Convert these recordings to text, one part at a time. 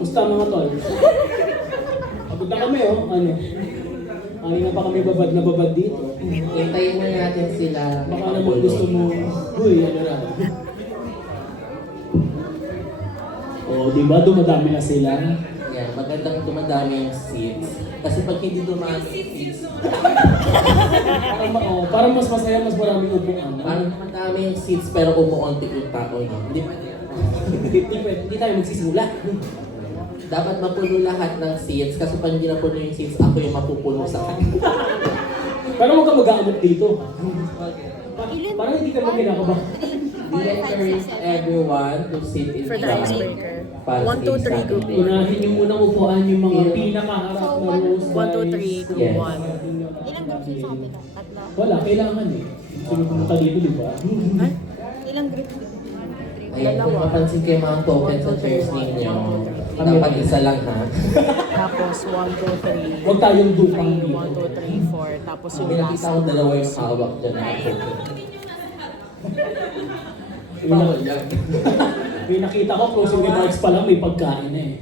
Kamusta mga tol? Pagod na kami oh. Ano? Kanina pa kami babad dito. Hintayin na natin sila. Baka naman gusto mo, huy, ano na. Oh, di ba dumadami na sila? Yan, magandang dumadami yung seats. Kasi pag hindi dumami yung seats, Parang mas masaya, mas maraming upuan. parang madami yung seats pero umuunti yung tao. No? Hindi tayo magsisimula. Dapat mapuno lahat ng seats kasi pag hindi napuno yung seats, ako yung mapupuno sa kanila. Pero huwag ka mag-aamot dito. Parang hindi ka makinakabahan. We encourage everyone to sit in For the front. icebreaker. Para 1, 2, 3, group Saturday. 1. Unahin niyo munang upuan yung mga pinakaharap na rows. 1, 2, 3, group Yes. 1. Ilang groups yung sa kapila? Tatlo? Wala, kailangan eh. Sino pumunta dito, di ba? Ay, Ilang groups? Ayan, kung mapansin kayo mga token sa chairs ninyo, dapat isa lang ha. tapos 1, 2, 3. Huwag tayong dupang 1, dito. 2, 3, 4. Tapos yung May last. nakita ko dalawa yung hawak dyan na token. May may nakita ko, closing remarks pa lang, may pagkain na eh.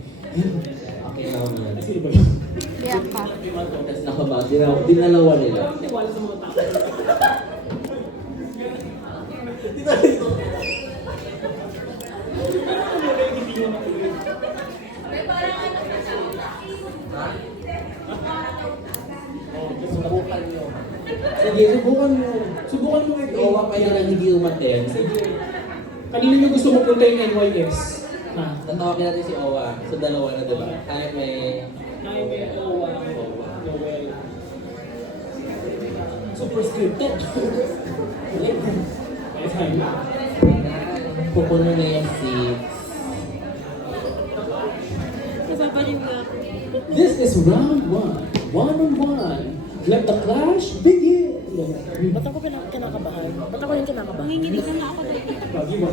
Okay na ako na. Sino ba yun? Kaya pa. Tapos nakaba, dinalawa nila. Tiwala sa mga tao. Subukan nyo. Sige, subukan mo. Subukan mo ito. Gawa pa yun ang hindi umaten. Kanina nyo gusto mo punta yung NYX. Ha? Tatawagin natin si Owa. So dalawa na diba? Kaya may... Kaya may Owa. Noel. Super scripted. Kaya tayo. Pupuno na yung seats. This is round 1. One-on-one. Let the clash begin. Ba't ako kinakabahan? Ba't ako yung kinakabahan? Nanginginig na nga ako dito. Lagi ba?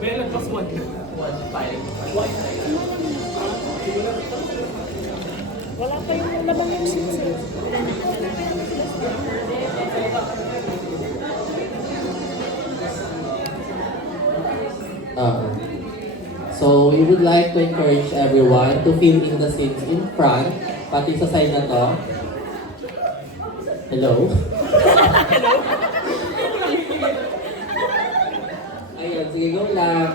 Meron plus 1. 1-5. Wala pa yung labang yung seats. So, we would like to encourage everyone to fill in the seats in front. Pati sa side na to. Hello? Ayan, sige, go lang.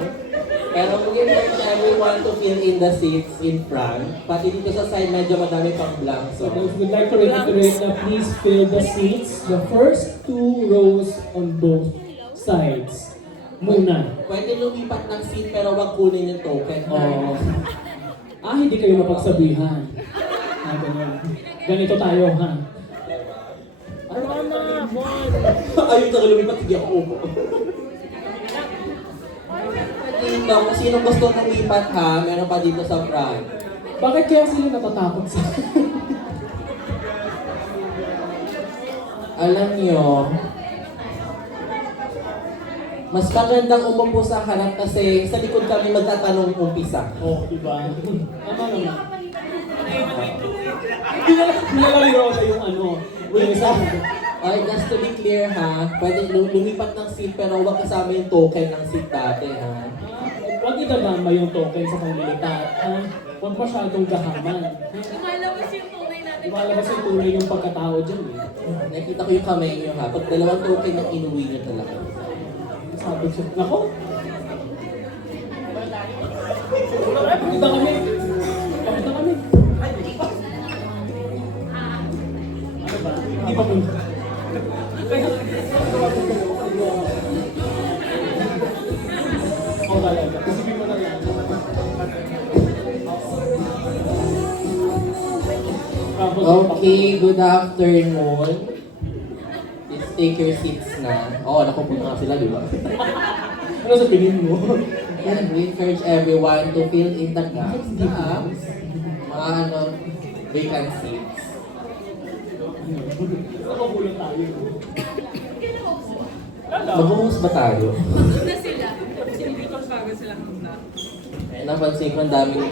Pero we encourage everyone to fill in the seats in front. Pati dito sa side, medyo madami pang blank. So, So, we'd like to reiterate na please fill the seats, the first 2 rows on both sides. Muna. pwede lumipat ng seat pero wag kunin yung token. Oh. Hindi kayo mapagsabihan. Ganyan. Ganito tayo, ha? Wala na, boy. Ayun na lumipat, sige ako upo. Dito, kung sino gusto lumipat ha, meron pa dito sa front. Bakit kaya sila natatakot sa... Alam nyo, mas magandang umupo sa harap kasi sa likod kami magtatanong umpisa. diba? Tama naman. Nilalaro na yung ano. Yung isa. Okay, just to be clear ha, pwede lumipat ng seat pero huwag kasama yung token ng seat dati ha. Huwag idadama yung token sa panglilipat. Huwag masyadong gahaman. Lumalabas yung tunay natin. Lumalabas yung tunay yung pagkatao dyan eh. Nakita ko yung kamay nyo ha, pag dalawang token yung inuwi nyo talaga. Sabi siya, nako! Pakita kami! Pakita kami! Ano ba? Hindi pa punta. Oo talaga. Isipin mo na lang. Tapos, Okay, good afternoon. Let's take your seats na. Nakupo na nga sila, di ba? ano sa tingin mo? And we encourage everyone to fill in the gaps. Mga vacant seats. Nakabulong tayo. Magbuhos ba tayo? Na sila. Sinibitong pagod sila ng vlog. Napansin ko ang daming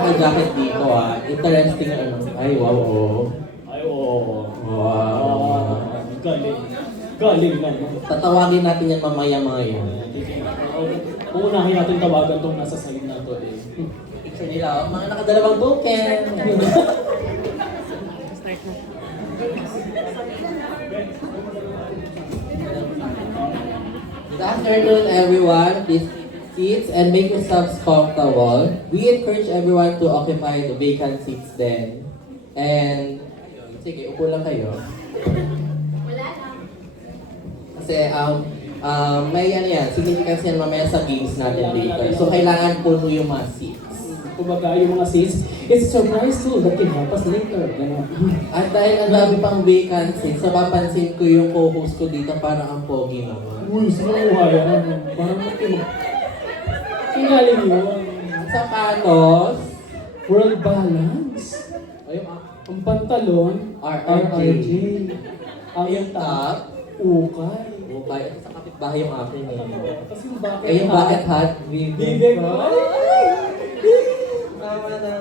ka-jacket dito ah. Interesting ano. Ay, wow, oh. Ay, oo. Wow. Galing. Galing naman. Tatawagin natin yan mamaya-maya. Uunahin natin tawagan tong nasa side na to eh. Picture nila, mga nakadalawang token. Start na. Good afternoon, everyone. Please take seats and make yourselves comfortable. We encourage everyone to occupy the vacant seats then. And, sige, upo lang kayo. Kasi, may ano yan, significance yan mamaya sa games natin later. So, kailangan puno yung mga seats. Kumbaga, yung mga seats, it's a surprise tool that can help us later. Ganun. At dahil ang dami pang vacant seats, so papansin ko yung co-host ko dito parang ang pogi naman. Uy, sino kuha yan? Parang ang galing yun. Ang sapatos, World balance. ay, Ang pantalon, RRJ. Ang Yung top, ukay. ubay. Sa kapitbahay yung akin eh. Kasi yung bucket Eh, yung bucket hat, Bibig ko. Tama na.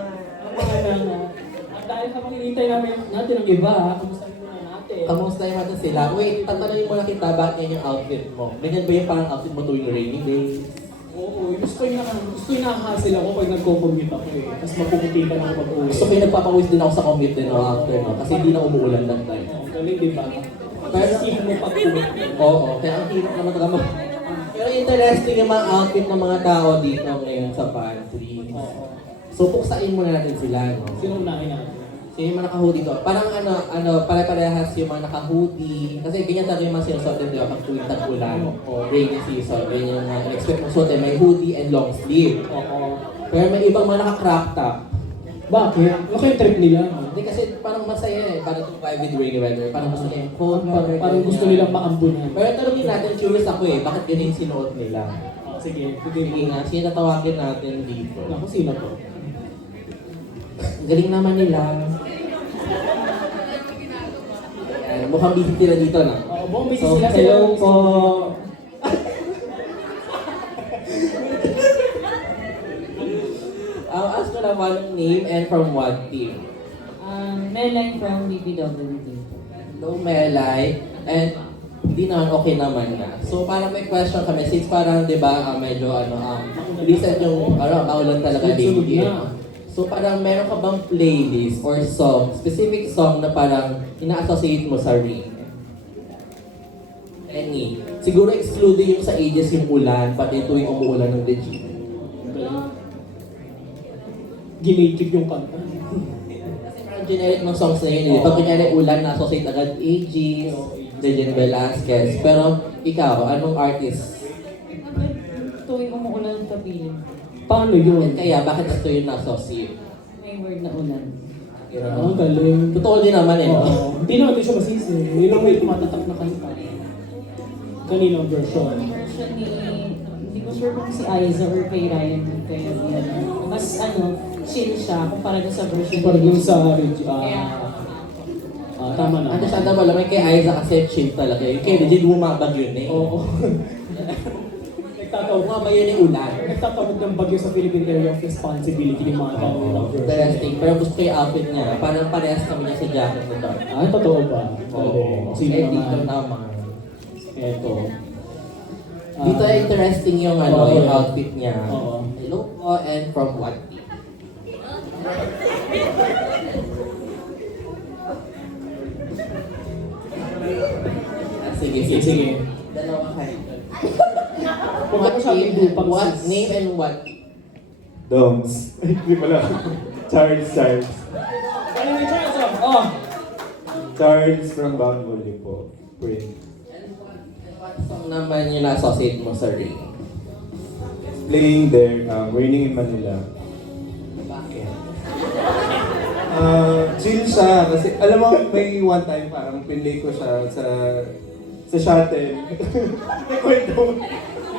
At dahil habang hinihintay natin ang iba, kamustahin muna natin. Kamusta natin sila? Wait, tatanungin mo na kita, bakit yan yung outfit mo? Ganyan ba yung parang outfit mo tuwing rainy days? Oo, gusto yung nakahasil ako pag nagko-commute ako eh. Tapos magpupuntitan ako pag-uwi. Gusto ko yung nagpapawis din ako sa commute din no, after no? Kasi hindi na umuulan that time. Oo, galing diba? Pero, Isipin mo pag-uwi. oo, kaya ang hirap naman talaga Pero interesting yung mga outfit ng mga tao dito ngayon sa pantry. Oo. So, buksain muna natin sila, no? Sino unahin natin? So, yung mga naka-hoodie to. Parang pare-parehas yung mga naka-hoodie. Kasi ganyan talaga yung mga sinusuot din, di ba? Pag tuwing tag-ulan o rainy season, ganyan yung mga expect mo suotin. May hoodie and long sleeve. Oo. Pero may ibang mga naka-crop top. Bakit? Ano yung trip nila? Hindi kasi parang masaya eh. Parang itong vibe with rainy weather. Parang gusto nila yung coat. Parang gusto nilang maambunan. Pero tanongin natin, curious ako eh. Bakit ganyan yung sinuot nila? Sige, Sige nga, sino tatawagin natin dito? Naku, sino to? Ang galing naman nila. Mukhang busy sila dito na. Oo, buong busy So, sila. hello po. I'll ask ko naman yung name and from what team. Melanie from BPWD. Hello, Melay. And hindi naman okay naman na. So parang may question kami since parang 'di ba medyo recent yung maulan talaga Sunod lately. na. So parang meron ka bang playlist or song, specific song na parang ina-associate mo sa ring? Any. Siguro excluding yung sa ages yung ulan, pati tuwing umuulan ng legit. Ginative yung kanta. Kasi parang generic ng songs na yun. Pag kunyari ulan, na-associate agad ages, Legend Velasquez. Pero ikaw, anong artist? Tuwing umuulan ng kapiling, Paano yun? Kaya bakit ito yung na-associate? may word na ulan. Ah, galing. Totoo din naman eh. no? Oo. Hindi naman din siya masisi. Yun lang may tumatatak na kanta. Kanino ang version? Version ni, hindi ko sure kung si Aiza or kay Ryan kaya yan. Mas chill siya kumpara dun sa version Parang yung sa Kaya, tama na. Ano siya naman, may kay Aiza kasi chill talaga. Yung kay Legend bumabag yun eh. Oo. Nagtatawag Bumabag yun yung ulan. Nagtatawag ng bagyo sa Philippine Area of Responsibility yung mga ganun. Interesting. Pero gusto ko yung outfit niya. Parang parehas kami niya sa jacket nito. Ah, totoo ba? Oo. Sino Eh, dito naman? naman. Eto. Dito interesting yung Oo. yung outfit niya. Oo. Hello po and from what team? Sige. Dalawa kayo. Huwag ka masyadong lupang What sis. name and what team? Doms. Ay, hindi pala. Charles. Ano yung chance of? Oh! Charles from Bound Volley po. Pray. What song naman yung na-associate mo sa ring? Playing there, Raining in Manila. Bakit? Chill siya kasi alam mo may one time parang pinlay ko siya sa shuttle. Nagkwento.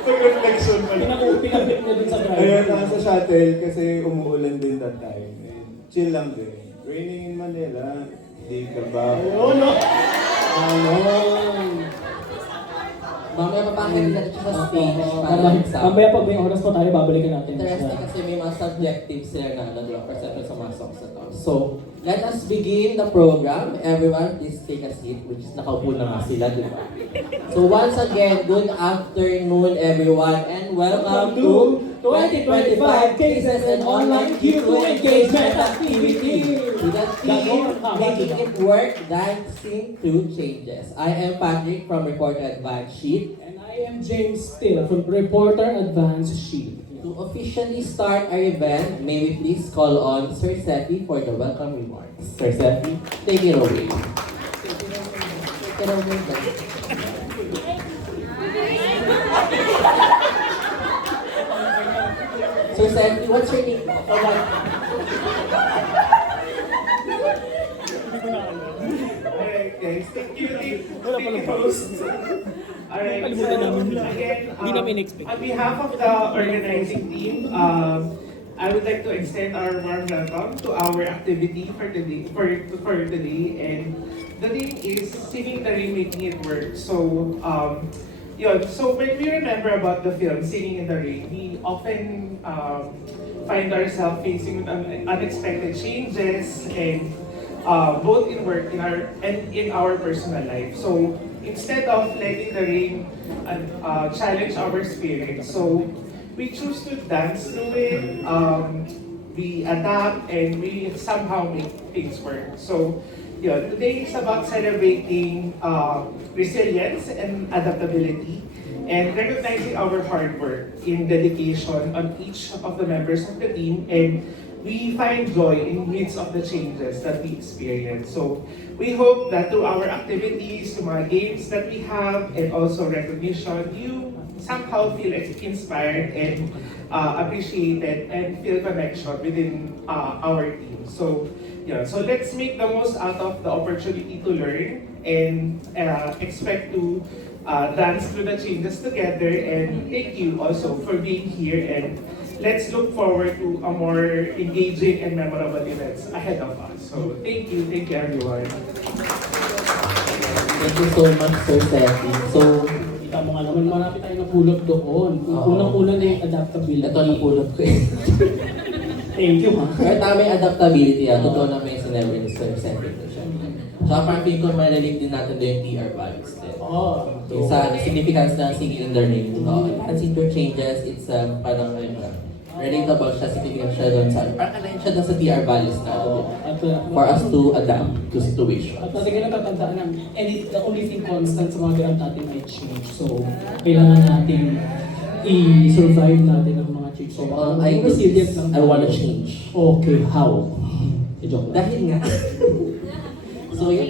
May reflection pala. Pinabit niya dun sa driver. Ayun, sa shuttle kasi umuulan din that time. And chill lang din. Raining in Manila. Di ka ba? Oo, no? Ano? Mamaya papakita natin siya sa stage para mag-exam. Mamaya pag may oras pa tayo, babalikan natin Interesting siya. kasi may mga subjectives sila na percentage sa mga songs na to. So, let us begin the program. Everyone, please take a seat, which is nakaupo na nga sila, di ba? So, once again, good afternoon, everyone, and welcome to 2025 Cases and Online Q2 Engagement Activity. To the team, making it work, dancing through changes. I am Patrick from Reporter Advance Sheet. And I am James Still from Reporter Advance Sheet. To officially start our event, may we please call on Sir Seppi for the welcome remarks. Sir Seppi, take it away. Take it away. Sir Seppi, what's your name? Alright guys, thank you host. Alright, so again, on behalf of the organizing team, I would like to extend our warm welcome to our activity for today. And the theme is Singing the Rain, Making It Work. So, so when we remember about the film Singing in the Rain, we often find ourselves facing unexpected changes and both in work and in our personal life. So instead of letting the rain challenge our spirit, so we choose to dance through it. We adapt and we somehow make things work. So today is about celebrating resilience and adaptability and recognizing our hard work in dedication on each of the members of the team, and we find joy in midst of the changes that we experience. So we hope that through our activities, through mga games that we have, and also recognition, you somehow feel inspired and appreciated and feel connection within our team. So so let's make the most out of the opportunity to learn and expect to dance through the changes together. And thank you also for being here, and let's look forward to a more engaging and memorable events ahead of us. So thank you everyone. Thank you so much, Sir Seppi. So, Kita mo nga naman, marami tayong napulot doon. Oo. Unang-una na yung adaptability. ito napulot ko eh. Thank you, ha? Kaya tama yung adaptability, totoo na may sinabi ni Sir Seppi ko siya. So, parang feeling ko malalik din natin doon yung TR values din. Oo. Yung sa significance ng singing in the rain. As interchanges, it's parang relatable siya, significant siya doon sa, parang align siya doon sa TR values na At, for us to adapt to situation. At talaga natatandaan ng, and the only thing constant sa mga grant natin ay change. So, kailangan natin i-survive natin ang mga change. So, resilient lang. I wanna change. Okay, how? I-joke lang. Dahil nga. So yun,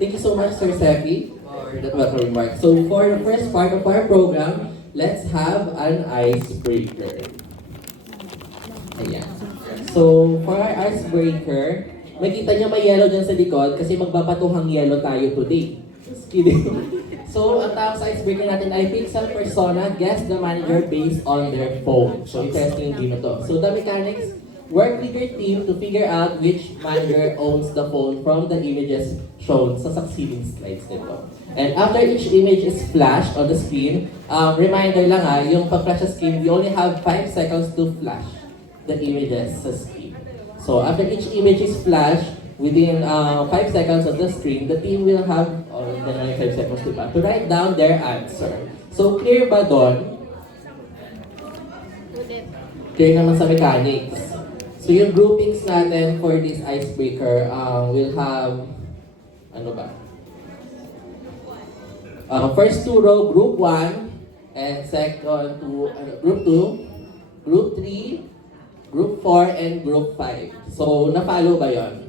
thank you so much, Sir Seppi, for that welcome remark. So for the first part of our program, let's have an icebreaker. Ayan. So for our icebreaker, makita niyo may yellow dyan sa likod kasi magbabatuhang yellow tayo today. Just kidding. So ang tawag sa icebreaker natin ay Pixel Persona, guess the manager based on their phone. So interesting yung game na to. So the mechanics, work with your team to figure out which manager owns the phone from the images shown sa succeeding slides nito. And after each image is flashed on the screen, reminder lang yung pag-flash sa screen, we only have 5 seconds to flash the images sa screen. So after each image is flashed, within 5 seconds of the screen, the team will have, 5 seconds diba, to write down their answer. So clear ba doon? Clear naman sa mechanics. So yung groupings natin for this icebreaker, we'll have, ano ba? First two row, group 1, and second to group 2, group 3, group 4, and group 5. So, na-follow ba yon?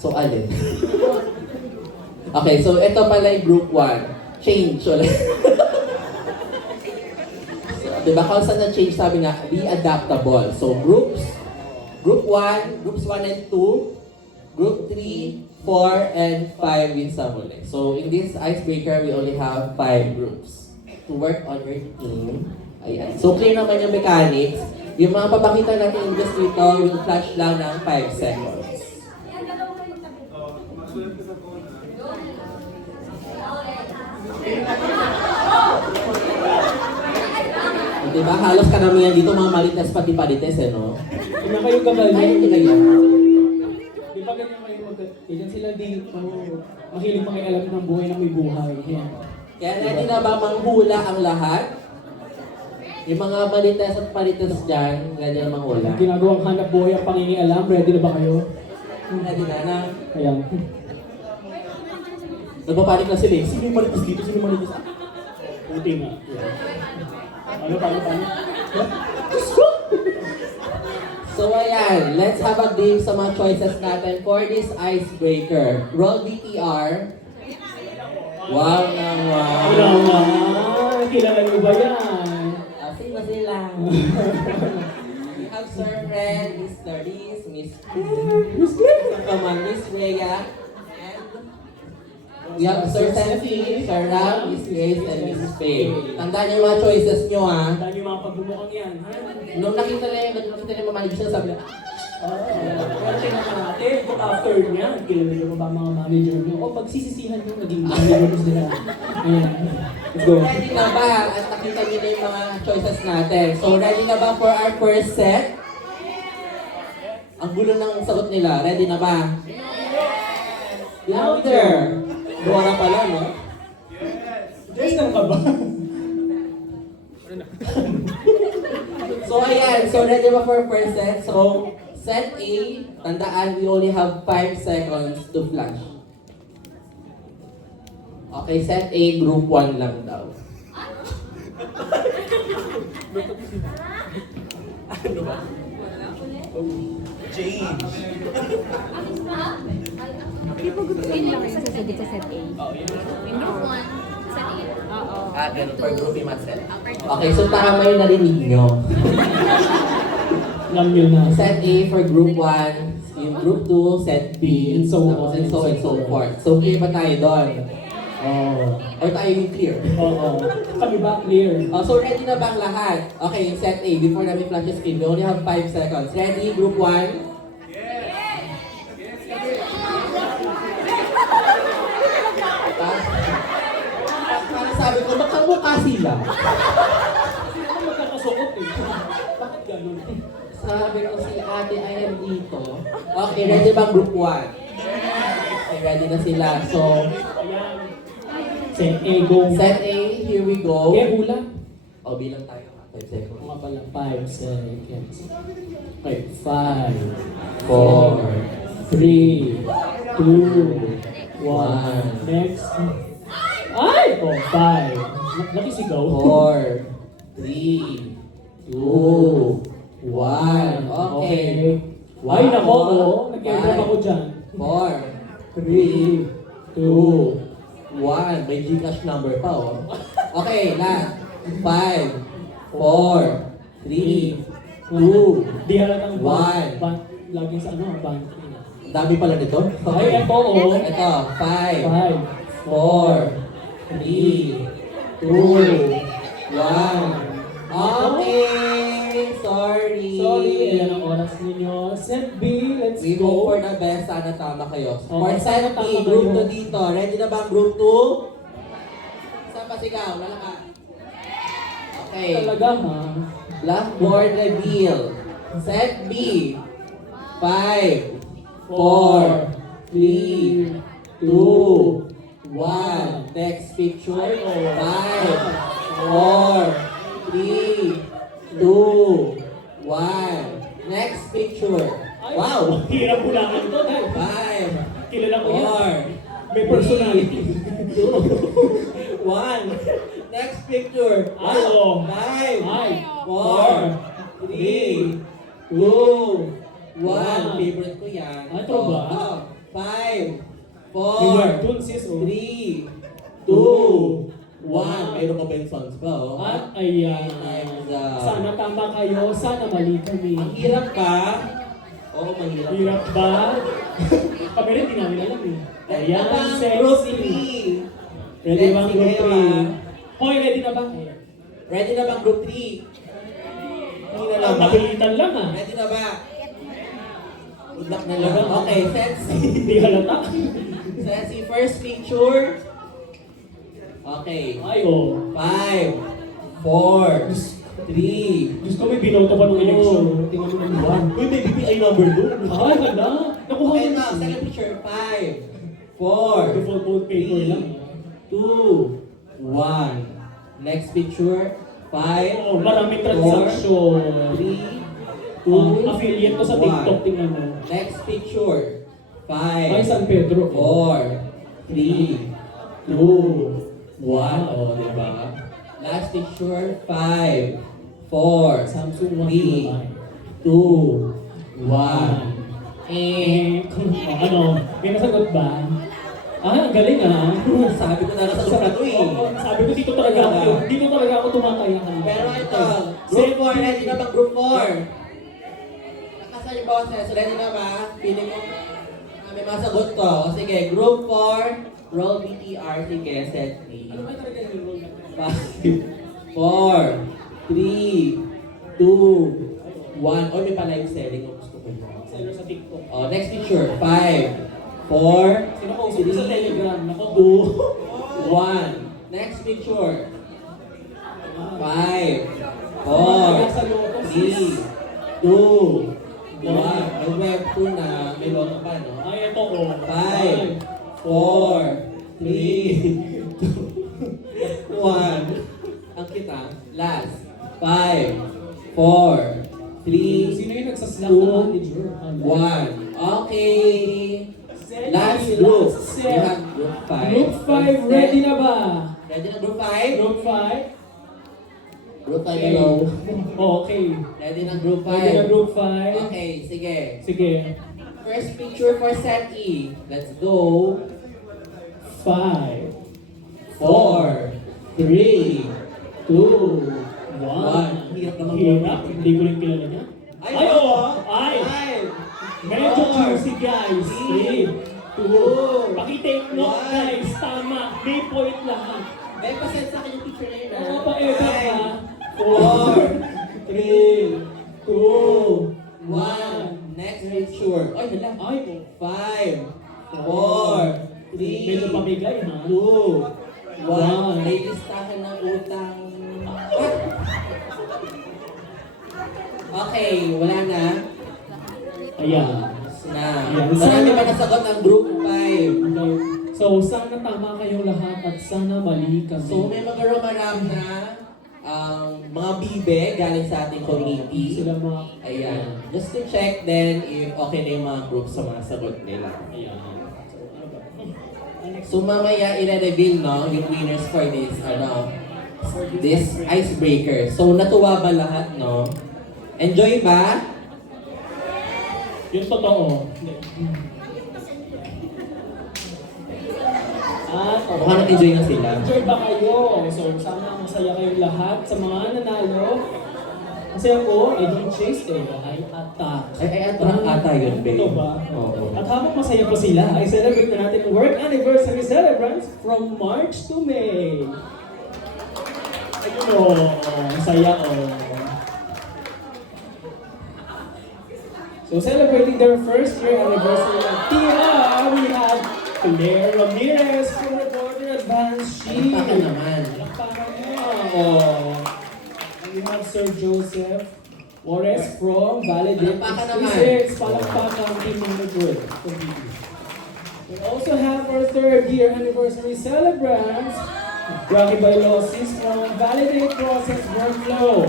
So, alin? Okay, so ito pala yung group 1. Change ulit. Diba, constant na change, sabi nga, be adaptable. So, group 1, groups 1 and 2, group 3, 4, and 5 in Samule. So, in this icebreaker, we only have 5 groups to work on your team. Ayan. So, clear naman yung mechanics. Yung mga papakita natin just dito, will flash lang ng 5 seconds. Diba? Halos karamihan dito mga marites pati parites eh, no? Hindi na kayo gabal. Ay, hindi kayo. Di ba ganyan kayo ganyan sila dito. Mahilig makialam ng buhay na may buhay. Yan. Kaya ready na ba manghula ang lahat? Yung mga marites at parites dyan, ready na manghula. Ginagawang hanap buhay ang pangingialam. Ready na ba kayo? Ready na. Ayan. Nagpapanik na sila eh. Sino yung marites dito? Sino yung marites? Puti nga. Yan. Paano? So ayan, let's have a game sa mga choices natin for this icebreaker. Roll BTR. Wow naman. Wala nga. Kilala niyo ba yan? Sino sila? We have Sir Fred, Miss Clarice, Miss Come on, Miss Rhea, and we have Sir Sensi, Sir Ram, Miss Grace, and Miss Faye. Tandaan niyo yung mga choices niyo ha. Tandaan niyo yung mga pagbumukang yan. Nung nakita nila yung manager siya, sabi niya, Pero tingnan natin, kung after niya, kilala niyo ba mga manager niyo? O pagsisisihan niyo, naging manager sila. Ayan. Let's go. ready na ba? At nakita niyo na yung mga choices natin. So ready na ba for our first set? Ang gulo ng sagot nila. Ready na ba? Louder! Gawa na pala, no? Dress lang ka ba? So ayan, so ready ba for first set? So, set A, tandaan we only have 5 seconds to flash. Okay, set A, group 1 lang daw. Sa set A. Group 1, set A. Oo. Ganun, for group A, set. Okay, so tama yung narinig nyo. Alam niyo na. Set A for group 1, yung group 2, set B, And so tapos on. and so forth. So clear ba tayo doon? Oo. Or tayo yung clear? Oo. Kami ba clear? So ready na ba ang lahat? Okay, set A, before namin flash the screen, we only have 5 seconds. Ready, group 1? Parang sabi ko, makamukha sila. Kasi naman magkakasuot eh. Bakit ganun? Sabi ko si ate ay dito. Okay, ready bang group 1? Okay, ready na sila. So, Ayan. Set A, go. set A, here we go. Okay, hula. O, bilang tayo. 5 seconds. Mga pala, 5 seconds. Okay, 5, 4, 4, 3, 2, 1. Next. Ay! Oh, 5. Nakisigaw. 4, 3, 2, 1. Okay. Ay, nako, oh. Nag-airdrop ako dyan. 4, 3, 2, 1. May Gcash number pa, oh. Okay, last. 5, 4, 3, 2. Di halatang One. Laging sa ano, bank. Ang dami pala nito. Ay, eto, oh. Ito, 5, 5, 4, 3, 2, 1. Okay! Sorry! Sorry, ayan ang oras ninyo. Set B, let's We go. hope for the best. Sana tama kayo. Oh, For sana set tama B, group kayo. 2 dito. Ready na ba ang group 2? Saan pa sigaw? Lalaka. Okay. Talaga, ha? Blackboard reveal. Set B. 5, 4, 3, 2, 1. Next picture. 5, 4, 3, 2, 1. Next picture. Wow! Hirap ulangan to, dahil 5, kilala ko yan. 4, May personality. 2, 1. Next picture. Ay, oh. 5, Ay, 4, 3, 2, 1. Favorite ko yan. Ah, ito ba? 5, May 4, webtoon, sis, oh. 3, 2, 1. Mayroon ka ba yung songs pa, oh? At ayan. Time's up. Sana tama kayo, sana mali kami. Ang hirap ka. Oo, mahirap. Hirap ba? Kami rin, di namin alam eh. Ayan, Group sexy. 3. Ready ba ang group Sexy kayo, 3? Hoy, ready na ba? Ready na bang group 3? Hindi na lang ba? Napilitan lang ah. Ready na ba? Good luck na lang. Okay, sexy. Hindi halata. Sexy, first picture. Okay. Ay, oh. 5, 4, 3, Gusto ko may binoto pa nung election. Tingnan mo naman. Uy, may BPI number doon. Ay, hala. Nakuha Okay ko na, second picture, 5, 4, Default vote paper lang. 2, 1. Next picture, 5, Oh, maraming transaction. 3, Affiliate ko sa TikTok, tingnan mo. Next picture, Ay, 5, San Pedro. 4, 3, 2, 1. O, diba? Last picture, 5, 4, Samsung 3, 1 2, 1. Ano, may nasagot ba? Ang galing ah. Sabi ko na nasa na to eh. Oo, sabi ko dito talaga ako tumataya kanina. Pero ito, group 4, ready na ba group 4? Nakasal yung boses, ready na ba? Feeling mo may masagot ko. O sige, group 4, roll BTR, sige, set me. 5, 4, 3, 2, 1. Oy, may pa-live selling kung gusto ko yun. Seller sa TikTok. Oh, next picture, 5, 4, Sino ko sa Telegram? Nako, 2, 1. Next picture. 5, 4, 3, 2, 1. May web 2 na, may loto pa, no? Ay, ito ko. 5, 4, 3, 2, 1. Ang kita, last. 5, 4, 3, Sino yung nagsaslap na manager? 1. Okay. Last group. We have group 5. Group 5, ready na ba? Ready na group 5? Group 5? Group 5 hello. Okay. Ready na group 5? Ready na group 5? Okay, sige. Sige. First picture for set E. Let's go. 5, 4, 3, 2, 1. Hirap naman Hirap. Hindi ko rin kilala niya. Ay, oo. Ay. Medyo juicy, guys. 3, 2. Pakitake note, One. guys. Tama. May point lahat. May pasend sa akin yung picture na yun. Oo, pa-edit ha. 4, 3, 2, 1. Next picture. Ay, hala. Ay, 5, 4, 3, medyo pamigay ha. 2, 1. One. May listahan ng utang. Okay, wala na. Ayan. Na. Ayan. Marami pa nasagot ang group 5. Okay. So, sana tama kayong lahat at sana mali kami. So, may mga rumarap na mga bibe galing sa ating community. Sila mga... Ayan. Just to check then if okay na yung mga groups sa mga sagot nila. Ayan. So, ano ba? So, mamaya i-reveal no, yung winners for this, this icebreaker. So, natuwa ba lahat, no? Enjoy ba? Yung totoo. Mukhang nag-enjoy na sila. Enjoy ba kayo? So, sana masaya kayong lahat sa mga nanalo. Kasi ako, Edwin Chase, ay attack. Ay, attack ata yun, babe. Ito ba? Oo. At habang masaya pa sila, ay celebrate na natin ang work anniversary celebrants from March to May. Ayun o, masaya o. So celebrating their first year anniversary of TIA, we have Claire Ramirez from Reporter Advance Sheet. Palakpakan naman. Palakpakan mo. And we have Sir Joseph Juarez from Validate Palakpakan naman. X36. Palakpakan team manager. We also have our third year anniversary celebrants, Rocky Bailosis from Validate Process Workflow.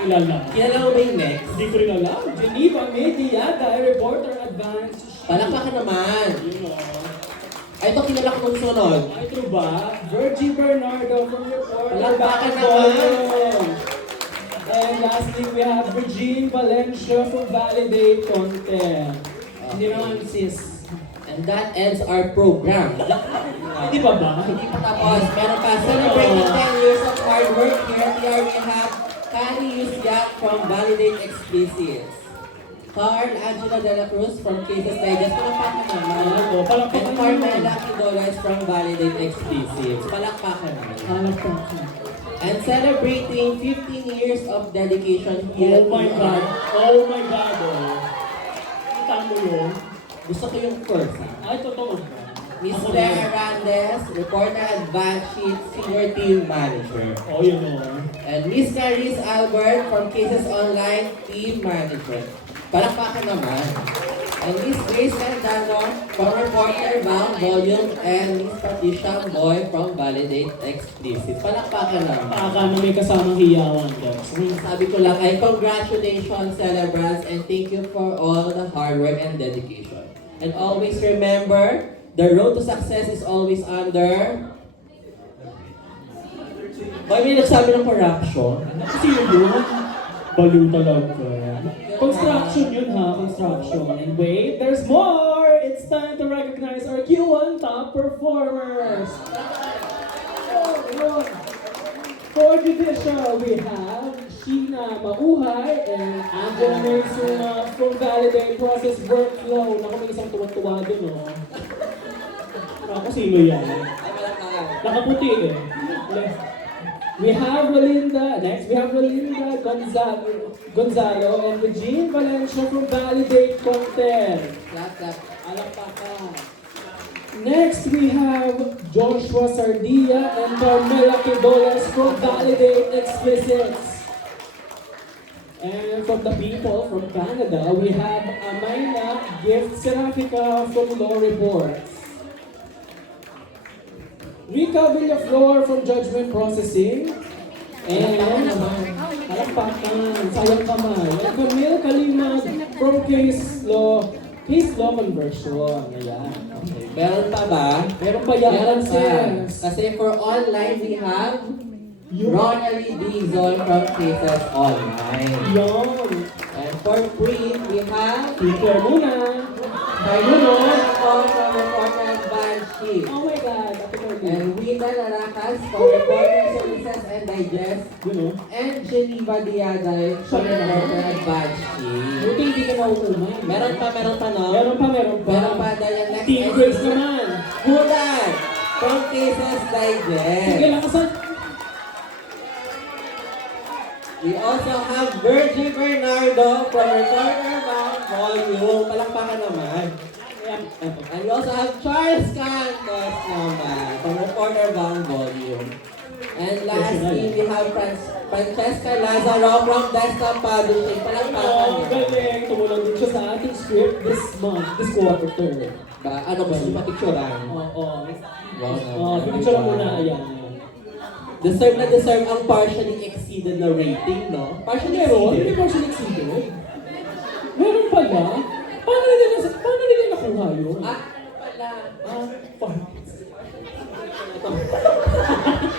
Kilala. Kilala mo ba yung next? Hindi ko rin alam. Geneva Mediada, Reporter Advance. Palakpakan naman. You know. Ay, ito kilala ko nung sunod. Ay, true ba? Virgie Bernardo from Reporter Palakpakan Backbone. And lastly, we have Regine Valencia from Validate Content. Hindi naman sis. And that ends our program. Hindi ba ba? Hindi pa tapos. Meron pa. Celebrating 10 years of hard work here. Here we have Kari Yusyak from Validate Explicits. Carl Angela De La Cruz from Cases Digest. Palakpakan naman. Ano? Palakpakan And Carmela Quidores from Validate Explicits. Palakpakan naman. Palakpakan. And celebrating 15 years of dedication here. Oh my God. Oh my God. Oh. Kita mo yun? Gusto ko yung first. Ay, totoo. Miss Claire Hernandez, reporter at Band Sheet, senior team manager. Oh, you know. And Miss Clarice Albert from Cases Online, team manager. Palakpakan naman. And Miss Grace Candano from Reporter Bound Volume and Miss Patricia Boy from Validate Explicit. Palakpakan naman. Baka na may kasamang hiyawan, guys. Sabi ko lang ay congratulations celebrants and thank you for all the hard work and dedication. And always remember, the road to success is always under... May nagsabi ng corruption. Sino yun? Baliw talaga. Construction yun ha, construction. And wait, there's more! It's time to recognize our Q1 top performers! Oh, yun. For judicial, we have Sheena Mauhay and Angela Mersuna from Validate Process Workflow. Naku, may isang tuwa-tuwa dun, oh. Ako, sino yan? Ay, palakpakan. Nakaputi eh. We have Rolinda, next we have Rolinda Gonzalo and Regine Valencia from Validate Content. Clap, clap. Alakpakan. Next we have Joshua Sardia and Carmela Quidolas from Validate Explicits. And from the people from Canada, we have Amaina Gift Serafica from Law Reports. Rika Villaflor from Judgment Processing. And Palakpakan, sayang kamay. And Camille Kalimag from Case Law Conversion. Ayan. Okay. Meron pa ba? Meron pa yan, Meron pa. sis. Kasi for online, we have Ronald Dizon from Cases Online. Yon. And for free, we have Peter muna. Mayroon from Reporter and Band Sheet. Oh my God. Ate Cordy. And Wina Naracas from Reporter Services and Digest. You know? And Geneva Diaday from Reporter and Band Sheet. Buti hindi ka nauumay. Meron pa, no? Meron pa. Meron pa dahil next Team Grace naman. Hulan from Cases Digest. Sige lang, kasan? We also have Virgie Bernardo from Reporter Bound Volume. Palakpakan naman. And we also have Charles Cantos naman from Reporter Bound Volume. And lastly, we have Francesca Lazaro from Desktop Publishing. Palakpakan Oh, naman. galing. Tumulong din siya sa ating script this month, this quarter. Ba, ano gusto mo papicturan? Oo. Wow, Pinicture muna. Ayan. Deserve ang partially exceeded na rating, no? Partially Meron? Hindi exceeded. partially exceeded? Meron pala? Paano nila nakuha yun? Pala.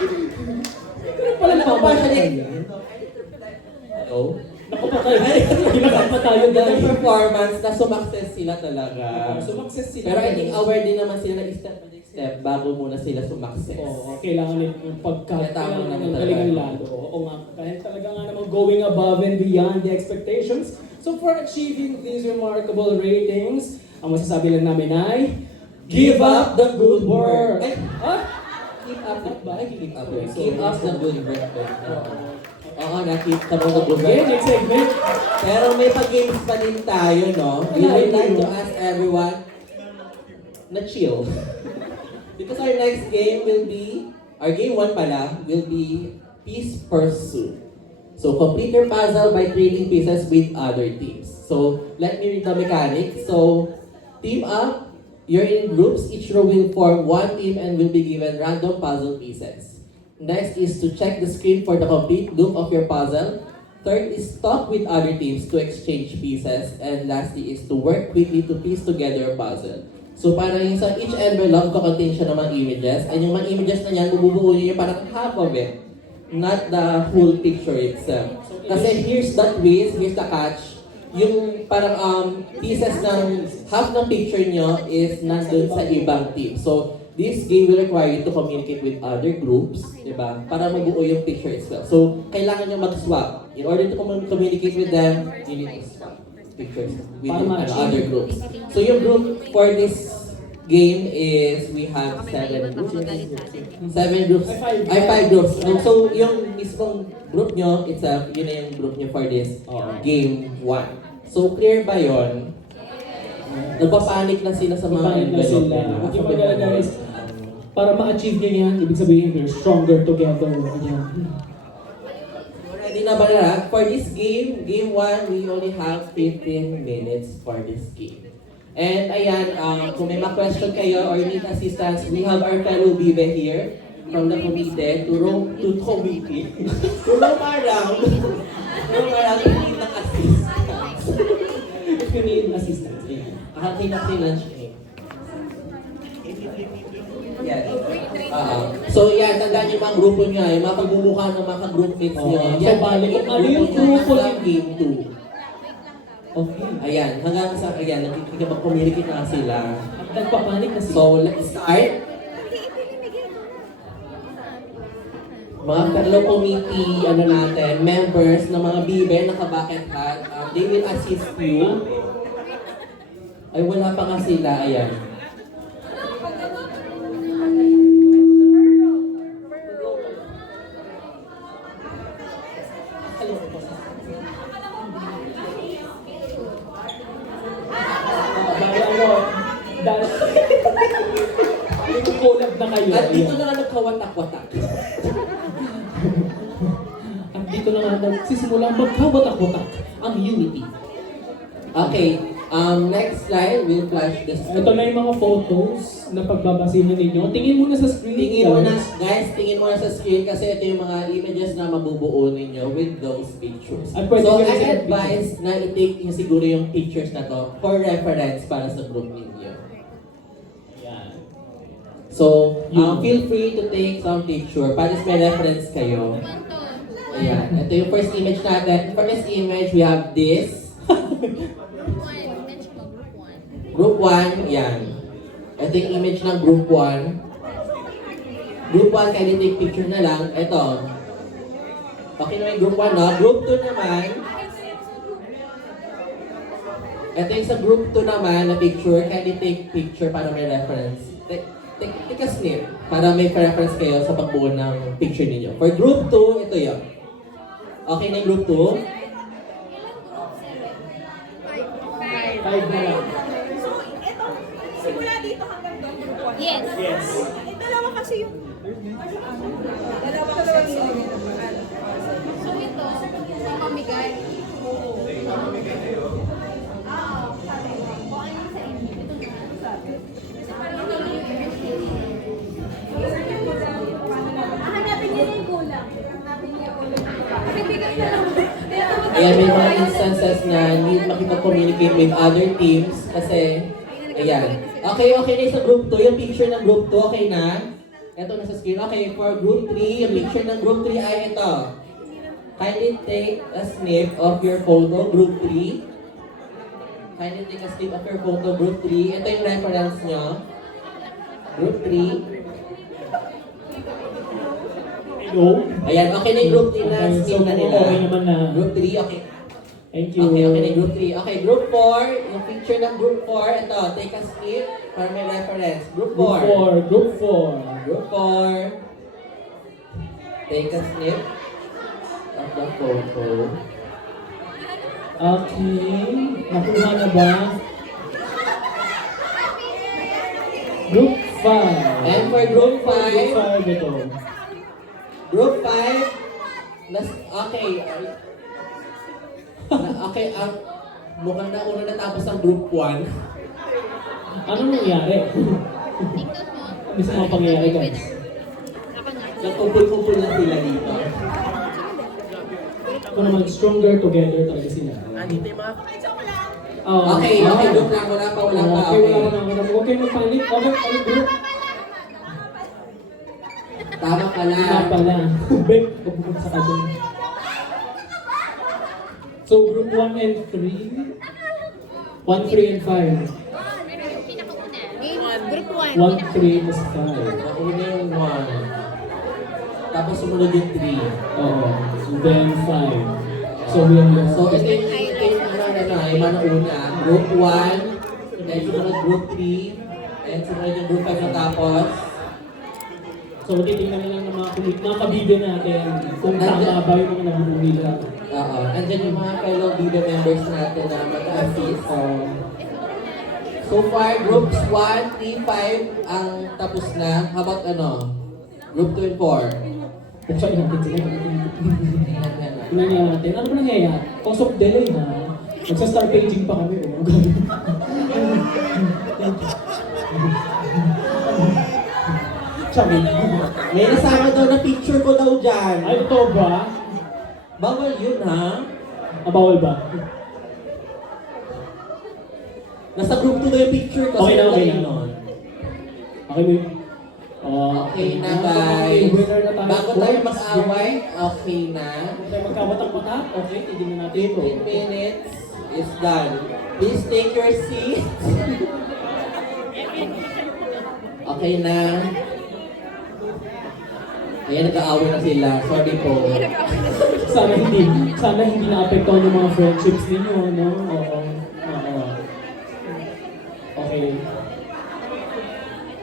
Meron pala Ako partially yan. Hello? Naku pa tayo. Hinakat pa tayo The dahil. performance na sumakses sila talaga. Sumakses sila. Pero I think aware din naman sila na step by step bago muna sila sumakses. Oo, kailangan yung Kaya tama kailangan naman ng talaga. galingan lalo. Oo nga, dahil talaga nga naman going above and beyond the expectations. So for achieving these remarkable ratings, ang masasabi lang namin ay, give up the good work. Ay, Ha? keep up the Ba? Keep up. Keep up the good work. Oo, nakita mo the good Okay, work. next segment. Pero may pag-games pa din tayo, no? We would like to ask everyone na chill. Because our next game will be, our game 1 pala, will be Peace Pursuit. So complete your puzzle by trading pieces with other teams. So let me read the mechanics. So team up, you're in groups, each row will form one team and will be given random puzzle pieces. Next is to check the screen for the complete loop of your puzzle. Third is talk with other teams to exchange pieces. And lastly is to work quickly to piece together your puzzle. So para yung sa each envelope, contain siya ng mga images. And yung mga images na yan, bububuo niyo yung parang half of it. Not the whole picture itself. Kasi here's the twist, here's the catch. Yung parang pieces ng half ng picture nyo is nandun sa ibang team. So this game will require you to communicate with other groups, di ba? Para mabuo yung picture itself. So kailangan nyo mag-swap. In order to communicate with them, you need to swap pictures with other groups. So yung group for this game is, we have 7 groups. 7 groups. Ay, 5 groups. So yung mismong group nyo itself, yun na yung group nyo for this game 1. So clear ba yon? Nagpapanik na sila sa mga Papanik na envelope sila. nila. Huwag yung mag-alala, guys. Para ma-achieve nyo yan, ibig sabihin, we're stronger together. Ayan. Ready na ba lahat? For this game, game 1, we only have 15 minutes for this game. And ayan, kung may mga question kayo or need assistance, we have our fellow Bibe here from the committee to roam to committee. To roam around. Roam around if you need ng assistance. If you need assistance, ayan. Kahati na si lunch break. Yan. So yan, tandaan yung mga grupo niya, yung mga pagmumukha ng mga groupmates niyo. Oh, so Yan, bali, yung ano yung grupo niya niya? sa game 2. Okay. Ayan, hanggang sa, ayan, nagkikipag-communicate na sila. At nagpapanik na sila. So, let's start. Mga fellow committee, ano natin, members ng mga bibe, naka-bucket hat, they will assist you. Ay, wala pa nga sila, ayan. Bali, ano, dahil... Collab na kayo. At dito ayan. na nga nagkawatak-watak. At dito na nga nagsisimulang magkawatak-watak ang unity. Okay, next slide, we'll flash this. Ito na yung mga photos na pagbabasihan ninyo. Tingin muna sa screen. Tingin muna, guys, tingin muna sa screen kasi ito yung mga images na mabubuo ninyo with those pictures. At pwede So, kayo I sa advise na i-take nyo siguro yung pictures na to for reference para sa group ninyo. Ayan. So, Yun. feel free to take some picture para may reference kayo. Ayan, ito yung first image natin. First image, we have this. Group 1, yan. Ito yung image ng Group 1. Group 1, kaya take picture na lang. Ito. Okay naman yung Group 1, no? Group 2 naman. Ito yung sa Group 2 naman na picture, kaya take picture para may reference. Take a snip para may reference kayo sa pagbuo ng picture ninyo. For Group 2, ito yun. Okay na yung Group 2? 5 na lang. Simula dito hanggang doon, group 1. Yes. Yes. Eh, dalawa kasi yung... Dalawa kasi yung... So ito, sa pamigay. Oo. Kung ano sa inyo, ito na sabi. Kasi parang ito yung hanapin niya yung kulang. Hanapin niya yung kulang. Kasi bigay na lang. Ayan, may mga instances na need makipag-communicate with other teams kasi, ayan. Okay na yung sa group 2, yung picture ng group 2, okay na? Ito na sa screen. Okay, for group 3, yung picture ng group 3 ay ito. Kindly take a snip of your photo, group 3. Kindly take a snip of your photo, group 3. Ito yung reference nyo. Group 3. Hello? Ayan, okay na yung group 3 na Okay, snip so na nila. okay naman na. Group 3, okay. Thank you. Okay na yung group 3. Okay, group 4, yung picture ng group 4, ito, take a snip para may reference. Group 4. Group 4. Group 4. Take a snip of the photo. Okay. Nakuha na ba? Group 5. And for group 5, Group 5 ito. group 5, okay. Okay, mukhang na una natapos ang group 1. Ano nangyari? Tingnan mo. Ano sa mga pangyayari, guys? Ako na. Nagkumpul-kumpul na sila dito. Ako naman, stronger together talaga sila. Andito yung mga... Oh, Okay, group lang. Wala pa. Okay, wala Okay. pa na. Huwag kayong magpanik. Okay, group. Tama pala. Tama pala. Back, pagbukas sa kadun. So, group 1 and 3? 1, 3, and 5. Pero yung pinakauna. Group 1. 1, 3, plus 5. Nauna yung 1. Tapos sumunod yung 3. Oo. Then 5. So, we have So, ito yung mga una. Group 1, then sumunod group 3, and sumunod yung group 5 na tapos. So, titingnan na lang ng mga kabibig natin kung tama ba yung mga nabubuo nila. And then yung mga fellow video members natin na mag-assist. So far, groups 1, 3, 5 ang tapos na. How about Group 2 and 4. Buksan natin sila. Tingnan nga na. Tingnan natin. Ano ba nangyayari? Cause of delay ha. Nagsa-star paging pa kami. Oh. Sabi na. May nasama daw na picture ko daw dyan. Ay, totoo ba? Bawal yun, ha? Bawal ba? Nasa group 2 daw yung picture ko. Okay na, so okay yun na. nun. Okay mo. Okay na, guys. Winner na tayo. Bago tayo mag-away, okay na. Bago tayo magkawatak-watak, okay, tignan na natin ito. 15 minutes is done. Please take your seat. Okay na. Ayan, nag-aaway na sila. Sorry po. Sana hindi na-apektuhan yung mga friendships ninyo, no? Oo. Okay.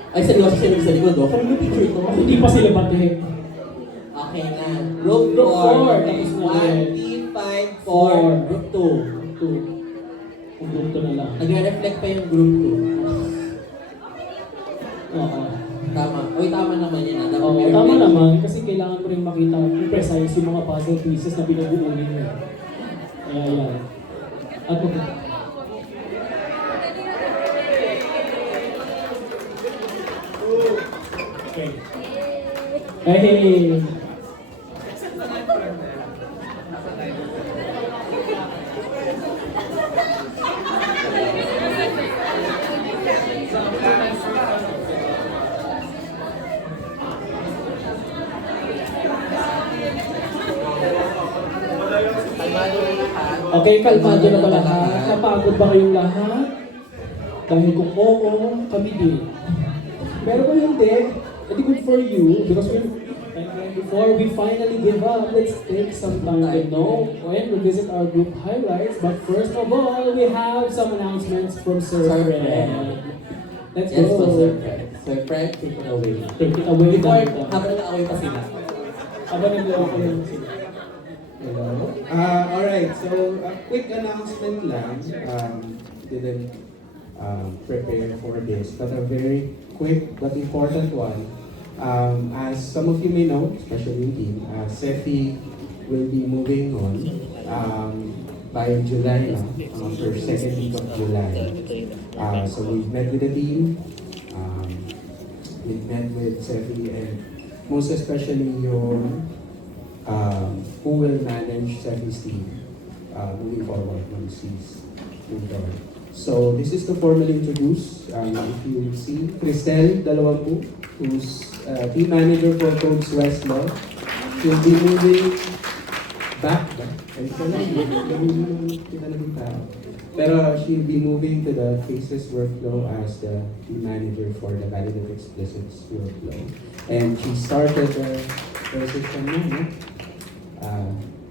Ay, seryoso sila sa likod, oh. Kanina picture ko. Hindi pa sila bate. Okay na. Group 4. Group four, tapos na 1, 3, 5, 4. Group 2. Kung gusto na lang. Nagre-reflect pa yung group Oo. 2. Tama. Uy, tama naman yan. Oo, tama naman. Kasi kailangan mo rin makita yung precise yung mga puzzle pieces na binubuo ninyo. Kaya yan. At okay. Hey! Okay, kalmado na ba lahat? Napagod ba kayong lahat? Dahil kung oo, kami din. Pero kung hindi, edi good for you because before we finally give up, let's take some time to know and revisit our group highlights. But first of all, we have some announcements from Sir Sir Fred. Fred. Let's Yes, go. po, Sir Fred. Sir Fred, take it away. Take it away. Before, Dante. habang nag-away pa sila. Habang naglawa ko yung sila. Hello. Alright, so a quick announcement lang. Didn't prepare for this, but a very quick but important one. As some of you may know, especially in team, Sefi will be moving on by July na, for second week of July. So we've met with the team, we've met with Sefi, and most especially yung who will manage Sefi's team moving forward once he's moved on. So this is to formally introduce, if you see, Cristel Dalawampu, who's team manager for Coach Westlaw. She'll be moving back. Pero she'll be moving to the Faces workflow as the team manager for the Validated Explicits workflow. And she started the position na, no?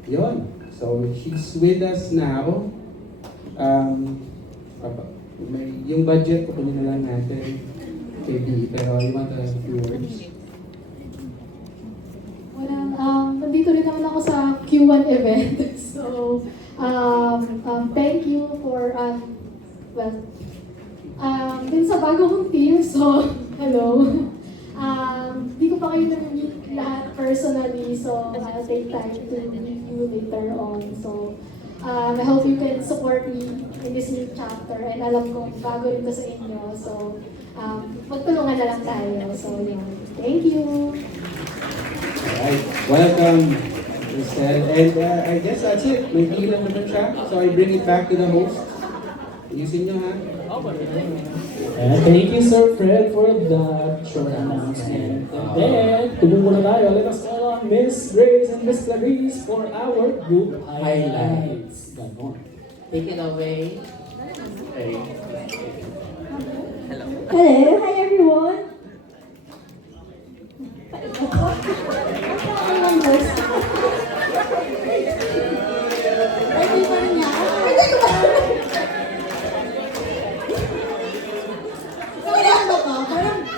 Yun. So she's with us now. Yung budget, kukunin na lang natin kay B. Pero you want a few words? Nandito rin naman ako sa Q1 event. So, thank you for, din sa bago kong team. So, hello. Hindi ko pa kayo na-meet lahat personally. So, I'll take time to meet you later on. So, I hope you can support me in this new chapter. And alam ko, bago rin to sa inyo. So, magtulungan na lang tayo. So, yun. Thank you. Alright, welcome, Cristel. And I guess that's it. May ilan naman siya. So I bring it back to the host. Ayusin nyo, ha? And thank you, Sir Fred, for that short announcement. And then, tumungo na tayo. Let us call on Miss Grace and Miss Clarice for our group highlights. Ganon. Take it away. Okay. Hello, hi everyone.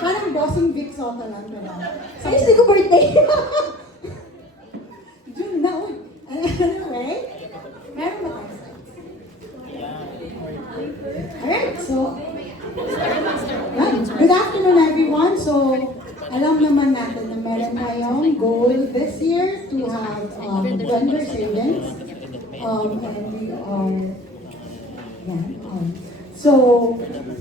Parang bossing Vic Sota lang. Ay, hindi ko birthday. June na, uy. Anyway, meron ba tayo? Alright, so, alam naman natin na meron tayong goal this year to have vendor savings. And we are, so,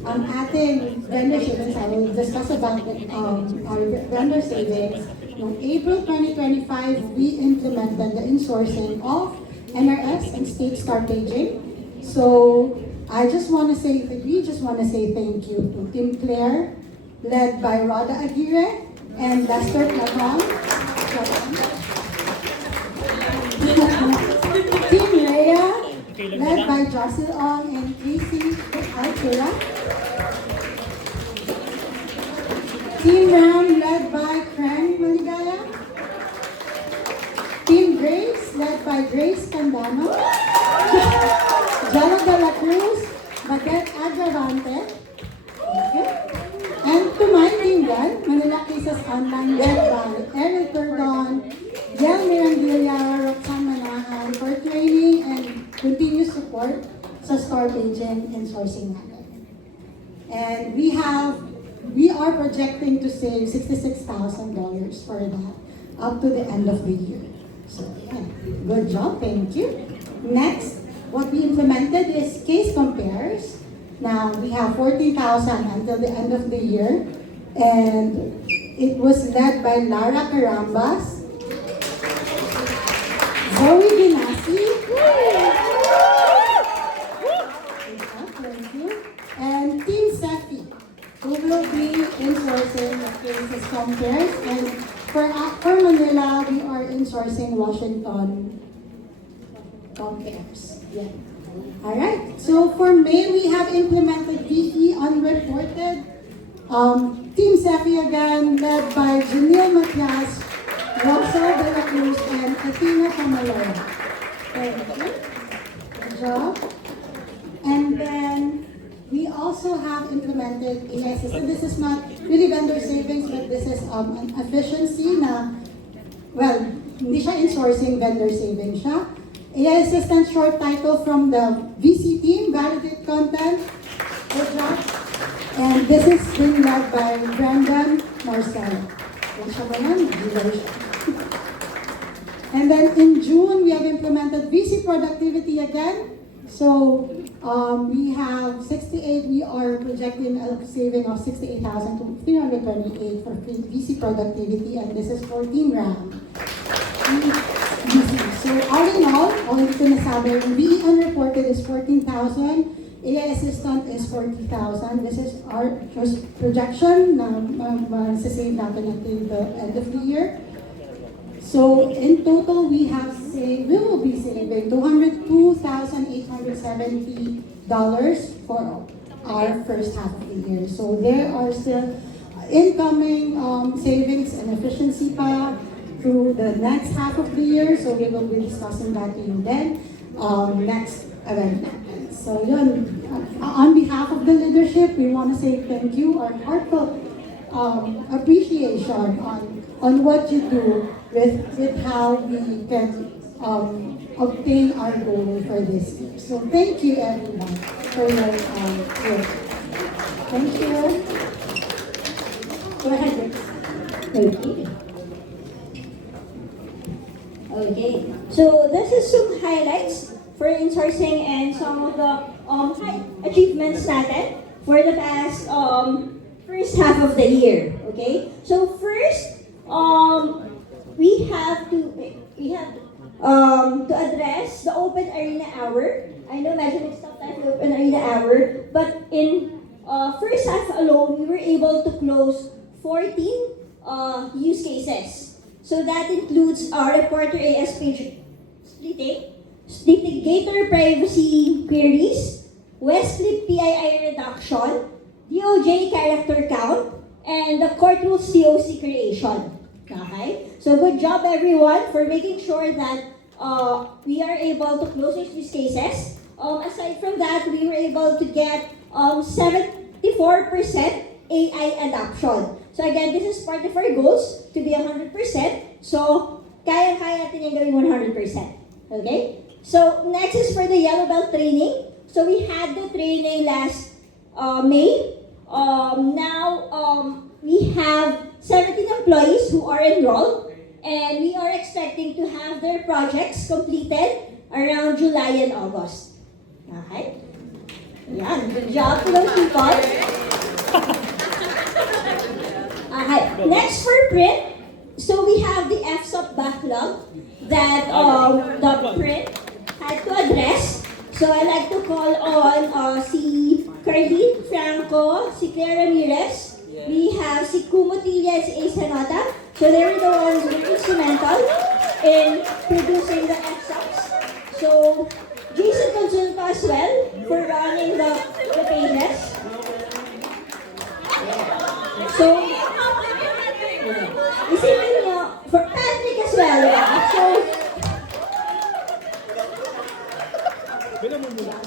ang ating vendor savings, I will discuss about our vendor savings. Noong April 2025, we implemented the insourcing of NRS and state staging. So, we just want to say thank you to Team Claire, led by Rhoda Aguirre and Lester Plagong. Team Rhea, led by Jocelyn Ong and Casey Altura. Team Ram, led by Cran Maligaya. Team Grace, led by Grace Candano. Jana de la Cruz, Baguette Agravante. And to my team then, Manila Cases Online, led by Eric Turdon, Yel Mirandilla, Roxanne Manahan, for training and continuous support sa store paging and sourcing natin. And we are projecting to save $66,000 for that up to the end of the year. So yeah, good job, thank you. Next, what we implemented is case compares. Now we have 40,000 until the end of the year, and it was led by Lara Carambas, Zoe Binasi, thank you, and Team Sefi, who will be insourcing the cases compares, and for Manila, we are insourcing Washington compares. Yeah. Alright, so for May, we have implemented VE unreported. Team Sefi again, led by Janelle Matias, Rosa de la Cruz, and Athena Camalora. Thank you. Good job. And then, we also have implemented AI system. This is not really vendor savings, but this is an efficiency na, well, hindi siya insourcing, vendor savings siya. AI assistant short title from the VC team, validate content. Good job. And this is being led by Brandon Marcel. And then in June, we have implemented VC productivity again. So we have 68, we are projecting a saving of 68,000 to 328 for VC productivity, and this is for Team RAM. So all in all dito nasabi, VE unreported is 14,000, AI assistant is 40,000. This is our projection na sasave natin until the end of the year. So in total, we will be saving $202,870 for our first half of the year. So there are still incoming savings and efficiency pa through the next half of the year. So we will be discussing that to you then next event. So yun, on behalf of the leadership, we want to say thank you, our heartfelt appreciation on what you do with how we can obtain our goal for this year. So thank you everyone for your work. Thank you. Go ahead. Okay. Okay, so this is some highlights for insourcing and some of the high achievements natin for the past first half of the year. Okay, so first we have to address the open arena hour. I know medyo mixed up tayo the open arena hour, but in first half alone we were able to close 14 use cases. So that includes our Reporter AS page splitting, litigator privacy queries, Westcliff PII reduction, DOJ character count, and the court rules COC creation. Okay? So good job everyone for making sure that we are able to close those use cases. Aside from that, we were able to get 74% AI adoption. So again, this is part of our goals to be 100%. So, kaya-kaya natin yung gawin 100%. Okay? So, next is for the Yellow Belt training. So, we had the training last May. Now, we have 17 employees who are enrolled, and we are expecting to have their projects completed around July and August. Okay? Yan. Good job to those people. Okay. Next for print, so we have the FSOP backlog that the print had to address. So I like to call on si Carlene Franco, si Claire Ramirez. We have si Kumutilla, si Ace Hanota. So they were the ones who were instrumental in producing the FSOPs. So Jason Consulta as well for running the pages. So, isipin nyo, for Patrick as well, yeah.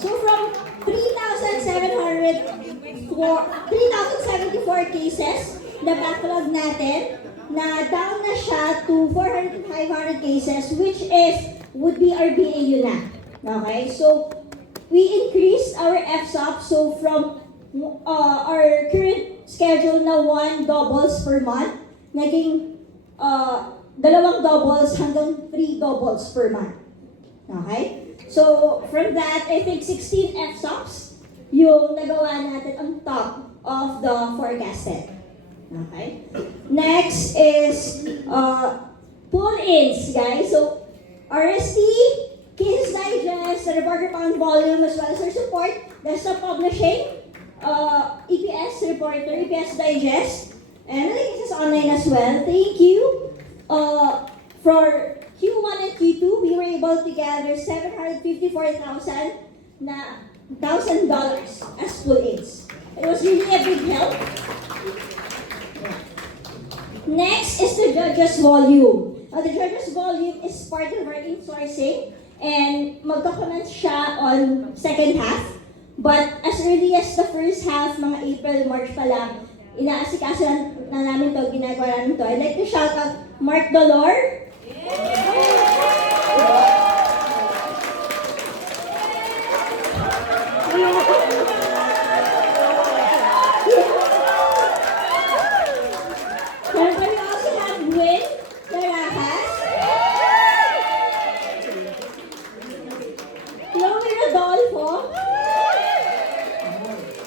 So from 3,074 cases na backlog natin, na down na siya to 400 to 500 cases, which would be our BAU na. Okay, so we increased our FSOP, so from our current schedule na 1 doubles per month, naging 2 doubles hanggang 3 doubles per month. Okay? So, from that, I think 16 FSOPs yung nagawa natin on top of the forecasted. Okay? Next is pull-ins, guys. So, RST, Cases Digest, the Reporter Pound Volume, as well as our support, desktop publishing, EPS Reporter, EPS Digest, and I think this is online as well. Thank you. For Q1 and Q2, we were able to gather $754,000 as pull-ins. It was really a big help. Next is the judges volume. The judges volume is part of our insourcing, and mag-document siya on second half. But as early as the first half, mga April, March pa lang, inaasikaso na namin to, ginagawa namin to. I'd like to shout out Mark Dolor. Then we also have Gwen Narajas, Chloe Rodolfo,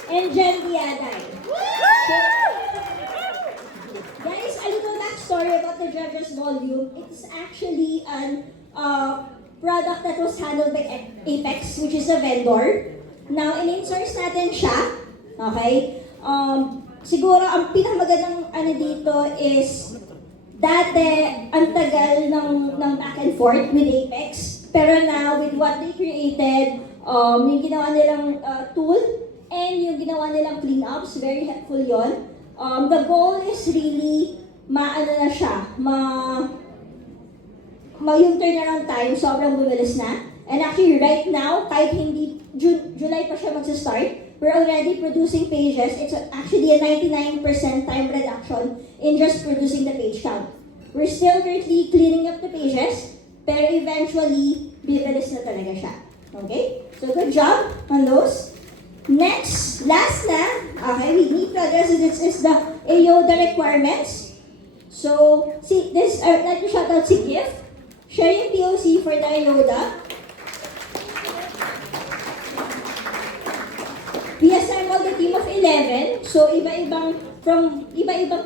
and Jen Diaday. Guys, a little backstory about the judges volume. It's actually an product that was handled by Apex, which is a vendor. Now, in-insource natin siya. Okay? Siguro, ang pinakamagandang dito is dati, ang tagal ng back and forth with Apex. Pero now, with what they created, yung ginawa nilang tool, and yung ginawa nilang cleanups, very helpful yon. The goal is really, na siya, yung turnaround time, sobrang bumilis na. And actually, right now, kahit hindi July pa siya magsa-start, we're already producing pages. It's actually a 99% time reduction in just producing the page count. We're still currently cleaning up the pages, pero eventually, bibilis na talaga siya. Okay? So, good job on those. Next, last na, okay, we need to address this is the AYODA requirements. So, see, this, I'd like to shout out si Gift. Share yung POC for the AYODA. We assembled a team of 11. So, iba-ibang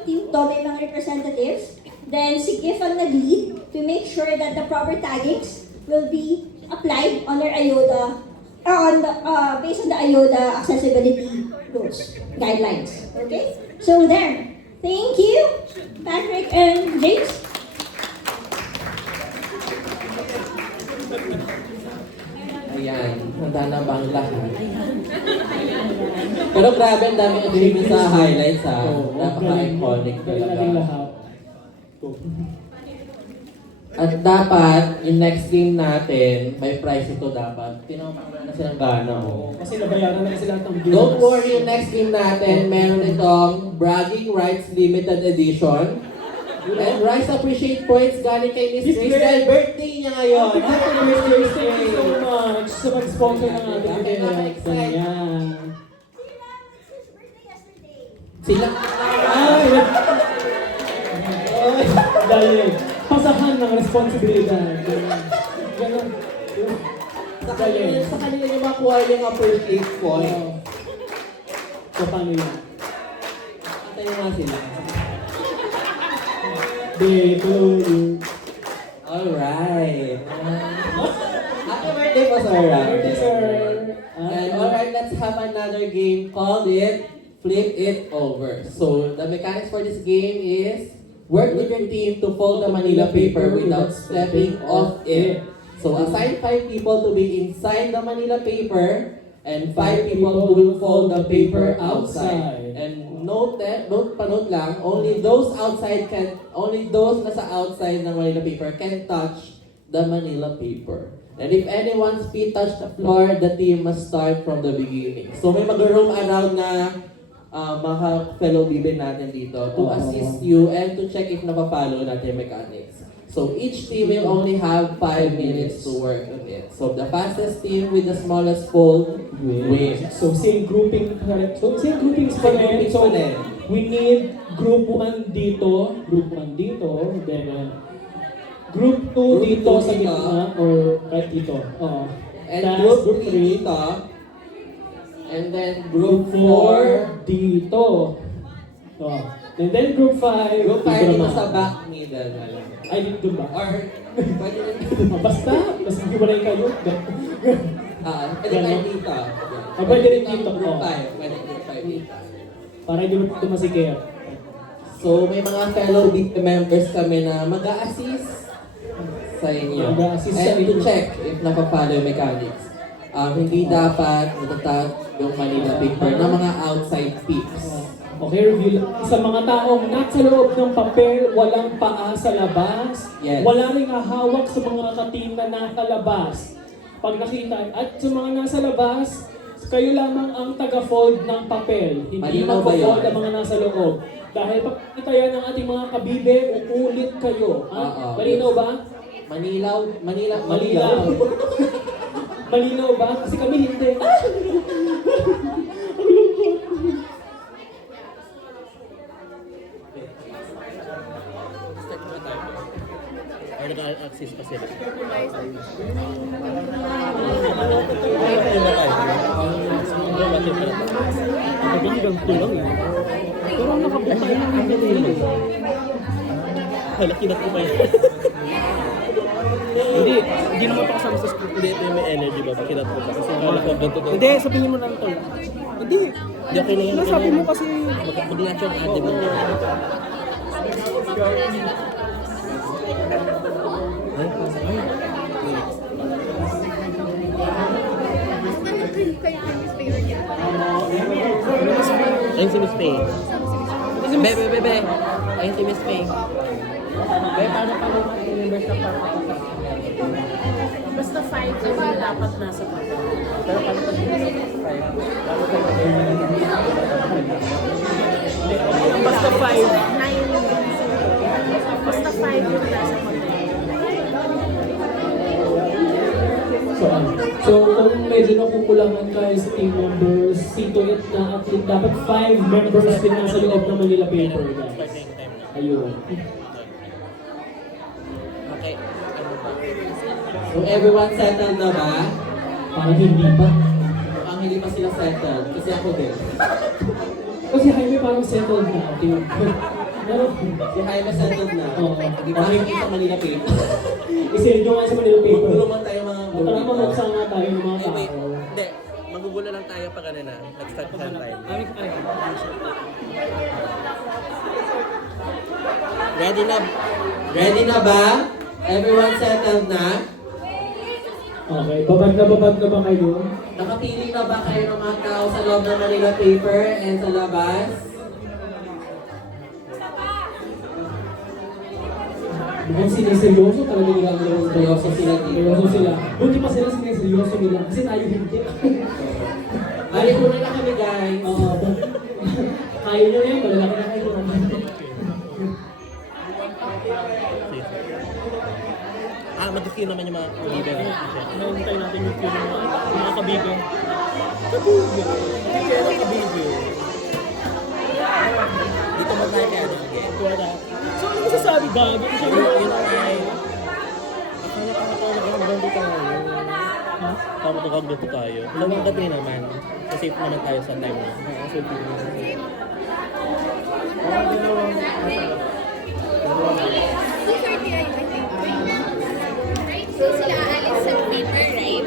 team to, may mga representatives. Then, si Gift ang nag-lead to make sure that the proper taggings will be applied on our AYODA, based on the AYODA accessibility rules, guidelines. Okay? So, there. Thank you, Patrick and James. Ayan, handa na ba ang lahat? Pero grabe, ang dami achievement sa highlights ha. Napaka-iconic talaga. lahat. At dapat, yung next game natin, may prize ito dapat. Tinawag na silang gana oh. Kasi nabayaran na kasi lahat ng viewers. Don't worry, yung next game natin, meron itong Bragging Rights Limited Edition. And Rice Appreciate Points galing kay Miss Grace dahil birthday niya ngayon. Happy birthday, Miss Thank you so Grace! much sa mag-sponsor ng ating Okay, event. okay. Ayan. Sila... Ay, Dahil, pasahan ng responsibilidad. Ganun. Sa kanila yung makuha yung appreciate point. So, paano yun? Antayin nga sila. Dito. Alright. Happy birthday po, Sir Ram. Birthday, sir. And alright, let's have another game called Flip It Over. So, the mechanics for this game is work with your team to fold the Manila paper without stepping off it. So, assign 5 people to be inside the Manila paper and 5 people who will fold the paper outside. And note lang, only those nasa outside ng Manila paper can touch the Manila paper. And if anyone's feet touch the floor, the team must start from the beginning. So may mag-roam around na mga fellow bibin natin dito to assist you and to check if napapalo natin yung mechanics. So each team will only have 5 minutes to work on it. So the fastest team with the smallest fold wins. So, same grouping pa rin. So, same groupings pa rin. So, we need group 1 dito, then group 2 dito sa gitna, or kahit dito. And Tapos group 3 dito. And then group 4 dito. And then group 5. Group 5 dito sa back middle. Ay, dito ba? Or pwede rin Basta maghiwalay kayo. pwede tayo dito. Pwede rin dito. Group 5. Pwede group 5 dito. Para hindi mo tumasikip. So may mga fellow big members kami na mag-a-assist sa inyo. Mag-a-assist sa And to inyo. check if nakapalo yung mechanics. Hindi dapat natatag yung Manila paper ng mga outside peeps. Okay, reveal. Sa mga taong nasa loob ng papel, walang paa sa labas. Yes. Wala rin hahawak sa mga katim na nasa labas. Pag nakita, at sa mga nasa labas, kayo lamang ang taga-fold ng papel. Hindi Malinaw ba mag-fold yun? ang mga nasa loob. Dahil pag nakita yan ng ating mga kabibe, uulit kayo. Oo. Malinaw ba? Manilaw. Malinaw. Malinaw ba? Kasi kami hindi. Or nag-access pa sila. Pero nakabuka na ang hindi. Laki na po ba yan? Hindi naman pa kasama sa script. Hindi, ito yung may energy ba? Kinat ko pa. Kasi wala ko ganito to. Hindi, sabihin mo lang to. Hindi. Hindi, okay na yan. Sabi mo kasi... Mag-natural ate mo. Ayun si Miss Faye. Bebe. Ayun si Miss Faye. Paano mag-members ng Basta 5 yung dapat nasa papel. Pero paano pag Basta 5. 9. Basta 5 yung nasa papel. So kung medyo nakukulangan kayo sa team members, sito yun na at least dapat 5 members din nasa loob ng Manila paper, guys. Ayun. Okay. So everyone settled na ba? Parang hindi pa. Ang hindi pa sila settled. Kasi ako din. Kasi Jaime parang settled na. Tingnan ko. Pero, Si Jaime settled na. Oo. Hindi pa kami sa Manila paper. isin nyo nga sa Manila paper. Magulo man tayo mga Tara mamuksan nga tayo ng mga Hindi. tao. Hindi. Magugulo lang tayo pag ano na. Nag-start na tayo. Ready na ba? Everyone settled na? Okay, babad na ba kayo? Nakapili na ba kayo ng mga tao sa loob ng Manila paper and sa labas? Mukhang siniseryoso talaga nila ang loob. Seryoso sila dito. Seryoso sila. Buti pa sila siniseryoso nila. Kasi tayo hindi. Balik muna na kami, guys. Oo. Kaya nyo yan, malalaki na kayo. Mag-skill naman yung mga leader. Nahintay natin yung feeling ng mga kabigo. Kaya lang kabibyo. Dito mo tayo kaya again. So ano masasabi Gago siya. Akala ko natawag dito tayo. Ha? Tapos dito tayo. Lawang gabi naman. Safe naman tayo sa time na. Safe naman. 2:30 I think. So sila aalis sa paper, right?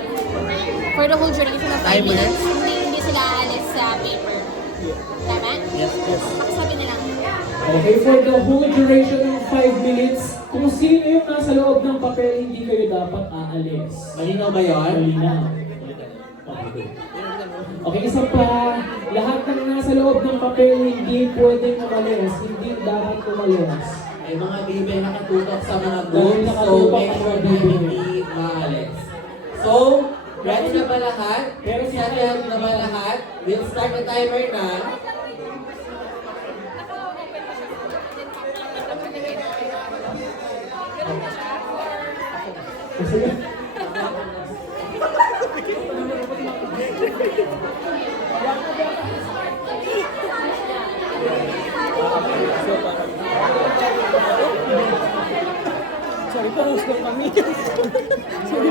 For the whole duration of 5 minutes, hindi sila aalis sa paper. Tama? Yes. Pakisabi na lang. Okay, for the whole duration ng 5 minutes, kung sino yung nasa loob ng papel, hindi kayo dapat aalis. Malinaw ba yun? Malinaw. Okay. Okay, isa pa. Lahat ng nasa loob ng papel, hindi pwedeng umalis. Hindi dapat umalis. May mga bibe nakatutok sa mga Dahil groups, so nakatutok make ang sure mga na bibe. hindi maalis. So, ready na ba lahat? Pero si Settled na ba lahat? We'll start the timer na. Sorry, pa-host lang kami. Sorry.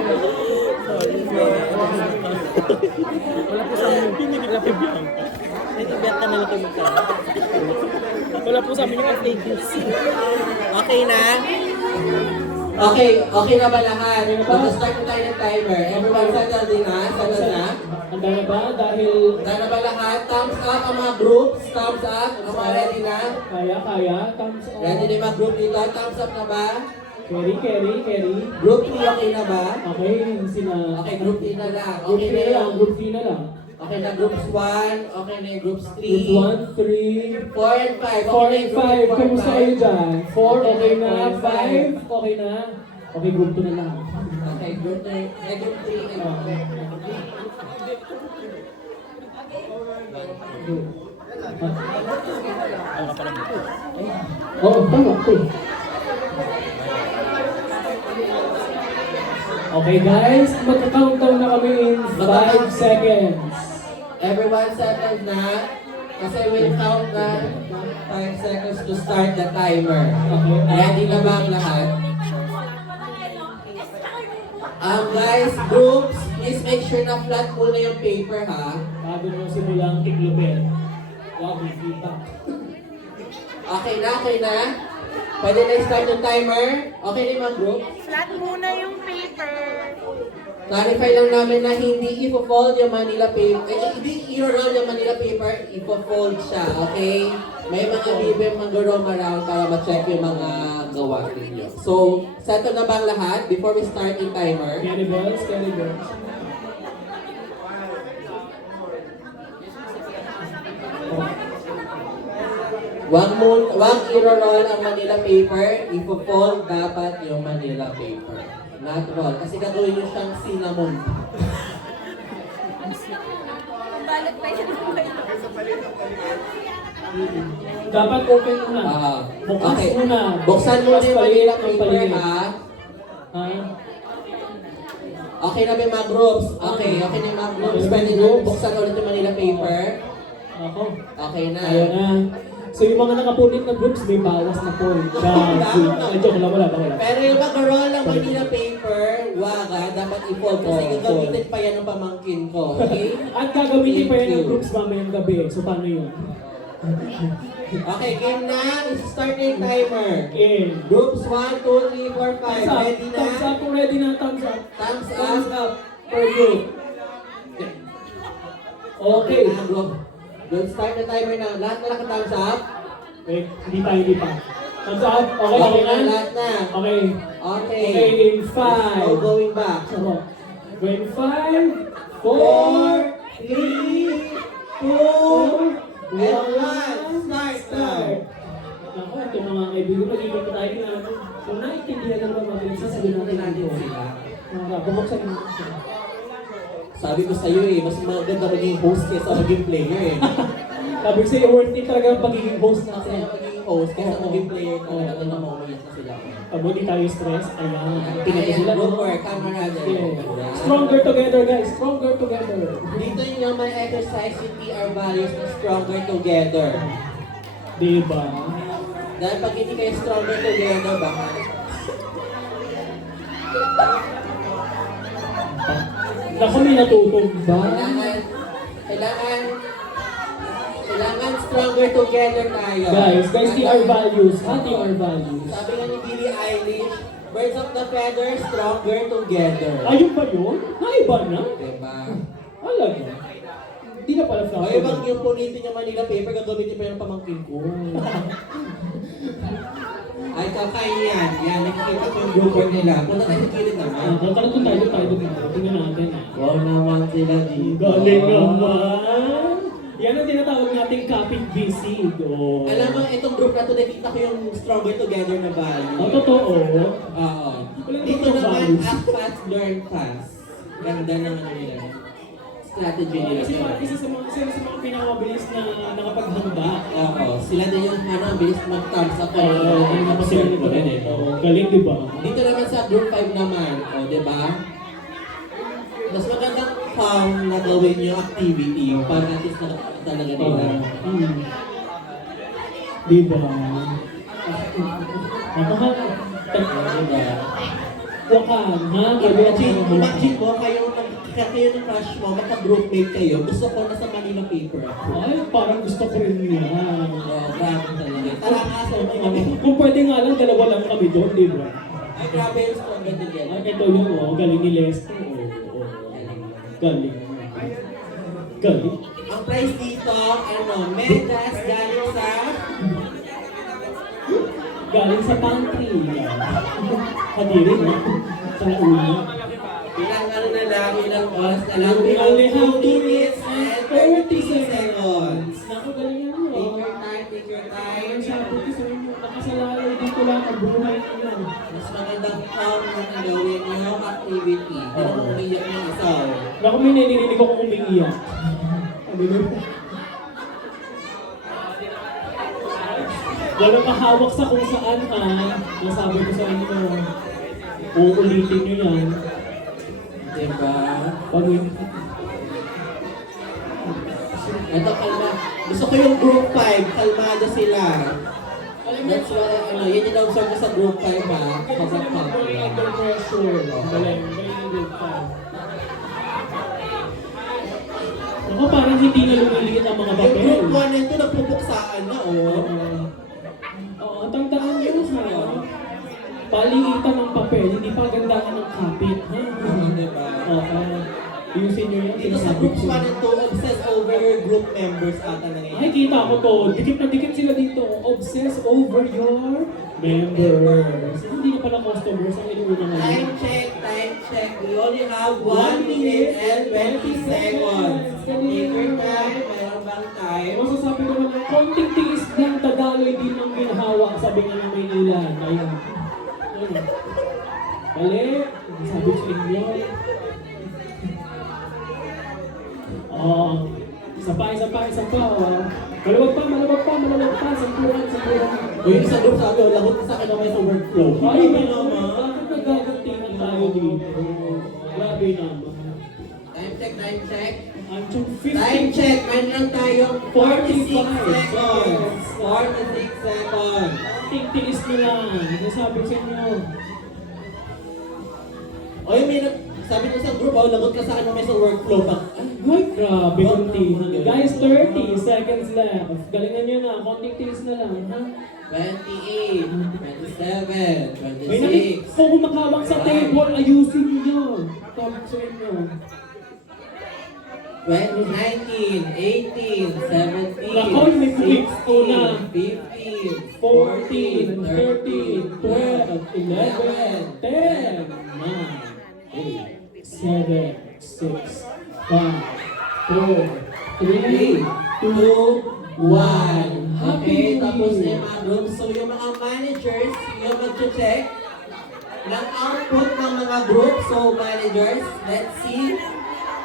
Wala po sa amin. Pinigil ako Bianca. Bianca na lang kami ka. Wala po sa amin yung fake news. Okay na? Okay na ba lahat? Mag-start na tayo ng timer. Everyone settled din na? Settled na? Handa na ba? Dahil Handa na ba lahat? Thumbs up ang mga groups. Thumbs up. Ang mga ready na? kaya, thumbs up. Ready na yung mga group dito? Thumbs up na ba? Carry. Group 3 okay na ba? Okay, sina... Okay, group 3 na lang. Group Okay 3 na na lang, yung... group 3 na lang. Okay na groups 1. Okay na yung groups 3. Group 1, 3, 4 and 5. 4 and 5. Kamusta kayo dyan? 4, okay na. 5, okay na. Okay, group 2 na lang. Okay, group 3. Group 3 and Tama po. Okay guys, magka-countdown na kami in 5 seconds. everyone settled na? Kasi we'll count na 5 seconds to start the timer. Okay. Ready na ba ang lahat? Guys, groups, please make sure na flat muna yung paper ha. Bago nyo simulang tiglupin. Wow, may feedback. Okay na? Pwede na start yung timer? Okay na yung mga group? Flat muna yung paper. Clarify lang namin na hindi ipo-fold yung Manila paper. Hindi i-roll yung Manila paper, ipo-fold siya, okay? May mga bibe mag-roam around para ma-check yung mga gawa ninyo. So, settle na ba ang lahat before we start yung timer? Carry bells. Wag i-roll ang Manila paper, ipo-fold dapat yung Manila paper. Not roll, kasi gagawin nyo siyang cinnamon. Balot pa yun. Dapat open muna. Bukas Okay. muna. Buksan mo Bukas yung paligid, Manila ang paper paligid. ha. Ha? Okay na ba yung mga groups? Okay na yung mga groups. Pwede nyo buksan ulit yung Manila paper. Ako. Okay na. Ayun na. So yung mga nakapunit na groups, may bawas na point. Joke lang, wala. Pero yung mag-roll ng Manila paper, wag dapat i-fold kasi gagamitin pa yan ng pamangkin ko. Okay? At gagawin pa yan Thank ng you. groups mamayang gabi. So paano yun? Okay, game na. Start na yung timer. In. Groups 1, 2, 3, 4, 5. Thumbs up. Ready na? Thumbs up kung ready na. Thumbs up. Thumbs Thumbs up. up. Per group. Okay. Na, group. We'll start the timer na. Lahat na naka-thumbs up? Wait, hindi pa. Thumbs up. Okay na? Lahat na. Okay. Okay. Okay, in No 5. going back. In 5, 4, 3, 2, And 1. Start. Ako, itong mga kaibigan, mag-ibig pa tayo na kung naiintindihan naman mga sasabihin natin sila. Bumuksan mo. Sabi ko sa'yo mas maganda maging host kaysa maging player eh. Sabi ko sa'yo, worth it talaga ang pagiging host Kasi natin. maging host kaysa maging player talaga na mamamaya na sila. Pag di tayo stress, ayan. Pinag sila. Group work, camaraderie. Yeah. Stronger together, guys. Stronger together. Dito yung naman exercise yung PR values na stronger together. Diba? Dahil pag hindi kayo stronger together, baka Naku, may natutog ba? kailangan stronger together tayo. Guys, TR values. TR values. Sabi nga ni Billie Eilish, birds of the feather, stronger together. Ayun ba yun? Naiba na? Diba? Alaga. Hindi na pala O flash. yung bang yung punitin niya Manila paper, gagamitin pa yung pamangkin ko. Ay, kakain yan. Yan, nakikita ko yung group work nila. Punta tayo sa kilid naman. Tara doon tayo. Tingnan natin. Wow naman sila dito. Galing naman. Yan ang tinatawag nating kapit busy. Alam mo, itong group na to, nakita ko yung stronger together na value. Totoo. Oo. Dito naman, act fast, learn fast. Ganda ng ano nila. Strategy nila. Isa sa mga pinakamabilis na nakapaghanda. Oo. Sila din yung bilis mag-thumbs up. Ano pa sila nito rin eh. Galing, di ba? Dito naman sa group 5 naman. O, di ba? Mas magandang na gawin yung activity. Para at least talaga nila. Di ba? Wakan, ha? Imagine mo, kayo ng crush mo, maka-groupmate kayo, gusto ko na sa Manila paper ako. Ay, parang gusto ko rin yan. Grabe talaga. Tara nga, so Kung pwede nga lang, dalawa lang kami doon, di ba? ay, grabe yung stronger together. Ay, ito yun, galing ni Lester. Galing. Ang price dito, medyas Galing sa pantry. Kadiri, no? Sa ulo. ilang oras na lang. We only have 2 minutes and 30 seconds. Naku, galing yan, no? Take your time. Sabi ko sa inyo, nakasalalay dito lang ang buhay nila. Mas magandang na gawin yung activity. Pero kung umiyak ng isa. Naku, may narinig ako umiiyak. Ano yun? Walang mahawak sa kung saan, ha? Nasabi ko sa inyo. Uulitin nyo yan. Diba? Pag Ito, kalma. Gusto ko yung group 5. Kalmado sila. That's why, yun yung observe ko sa group 5, ha? Sobrang calm. under pressure. Galing yung group pa. Ako parang hindi na lumiliit ang mga Yung papel. group 1 nito, nagpupuksaan na, oh. Oo, tandaan nyo ha. Paliitan ng papel, hindi pa gandahan ng kapit. Ha? Diba? Oo. Ayusin nyo yan. Dito sa groups 1 and 2, obsess over your group members ata na ngayon. Ay, kita ko to. Dikit na dikit sila dito. Obsess over your members. Hindi na pala customers ang inuuna ngayon. Time check. We only have 1 minute and 20 seconds. Take your time, meron bang time? Masasabi ko naman, konting tiis lang, dadaloy din ang ginhawa, sabi nga ng Maynila. Kaya, bali, sabi ko sa inyo. Isa pa. Malawag pa. Sampuran. O yung sa group sabi, lagot na sa akin naman sa workflow. Ay, naman. Bakit nagagantingan tayo dito? Grabe naman. Time check. I'm too 50. Time check, meron lang tayong 46 seconds. 46 seconds. Tiis nyo lang. Nasabi ko sa inyo. O yung sabi ko sa group, lagot ka sa akin naman sa workflow. Ay, grabe kontihan. Guys, 30 seconds left. Galingan nyo na. Konting tiis na lang, ha? 28, 27, May 26. kung kumakawang sa table, ayusin nyo. Tawag sa inyo. 19, 18, 17, Lakoy, may flips ko na. 15, 14, 13, 12, 11, 10, 9, 8, 7, 6, 5, 4, 3, 2, 1. Okay, tapos na yung mga groups. So yung mga managers, yung mag-check ng output ng mga groups. So managers, let's see.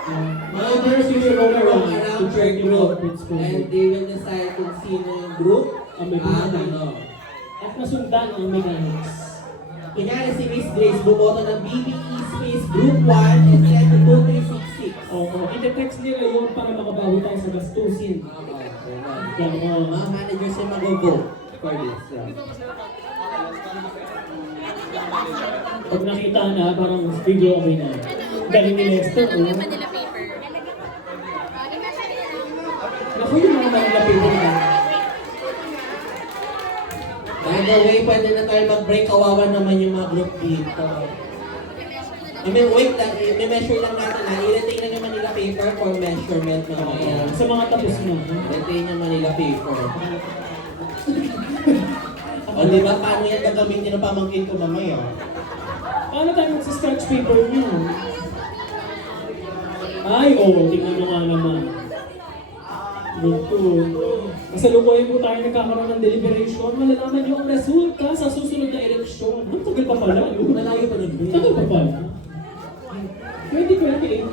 Managers will roam around per group and they will decide kung sino yung group at ano. At nasundan ang mechanics. Kunyari si Miss Grace, bumoto ng BBE Space Group 1 and send to 2366. Oo, i-text nila yun para makabawi tayo sa gastusin. Mga managers yung mag-vote. for this. Yeah. Pag nakita na, parang figure okay na. Galing ni Lester, Ito lang yung oh. Manila paper. Naku, yung mga Manila paper na. By the way, pwede na tayo mag-break. Kawawa naman yung mga group dito. I mean, wait lang. May measure lang natin na. I-retain na naman nila paper for measurement mamaya. Sa mga tapos na. I-retain yung Manila paper. O diba, paano yan gagamitin ng pamangkin ko mamaya? Paano tayo magsa-sketch paper niyo? Ay, oo, tingnan mo nga naman. Good. Kasalukuyan po tayo nagkakaroon ng deliberation. Malalaman niyo ang resulta sa susunod na eleksyon. Ang tagal pa pala. Malayo pa nun. Tagal pa pala. 2028.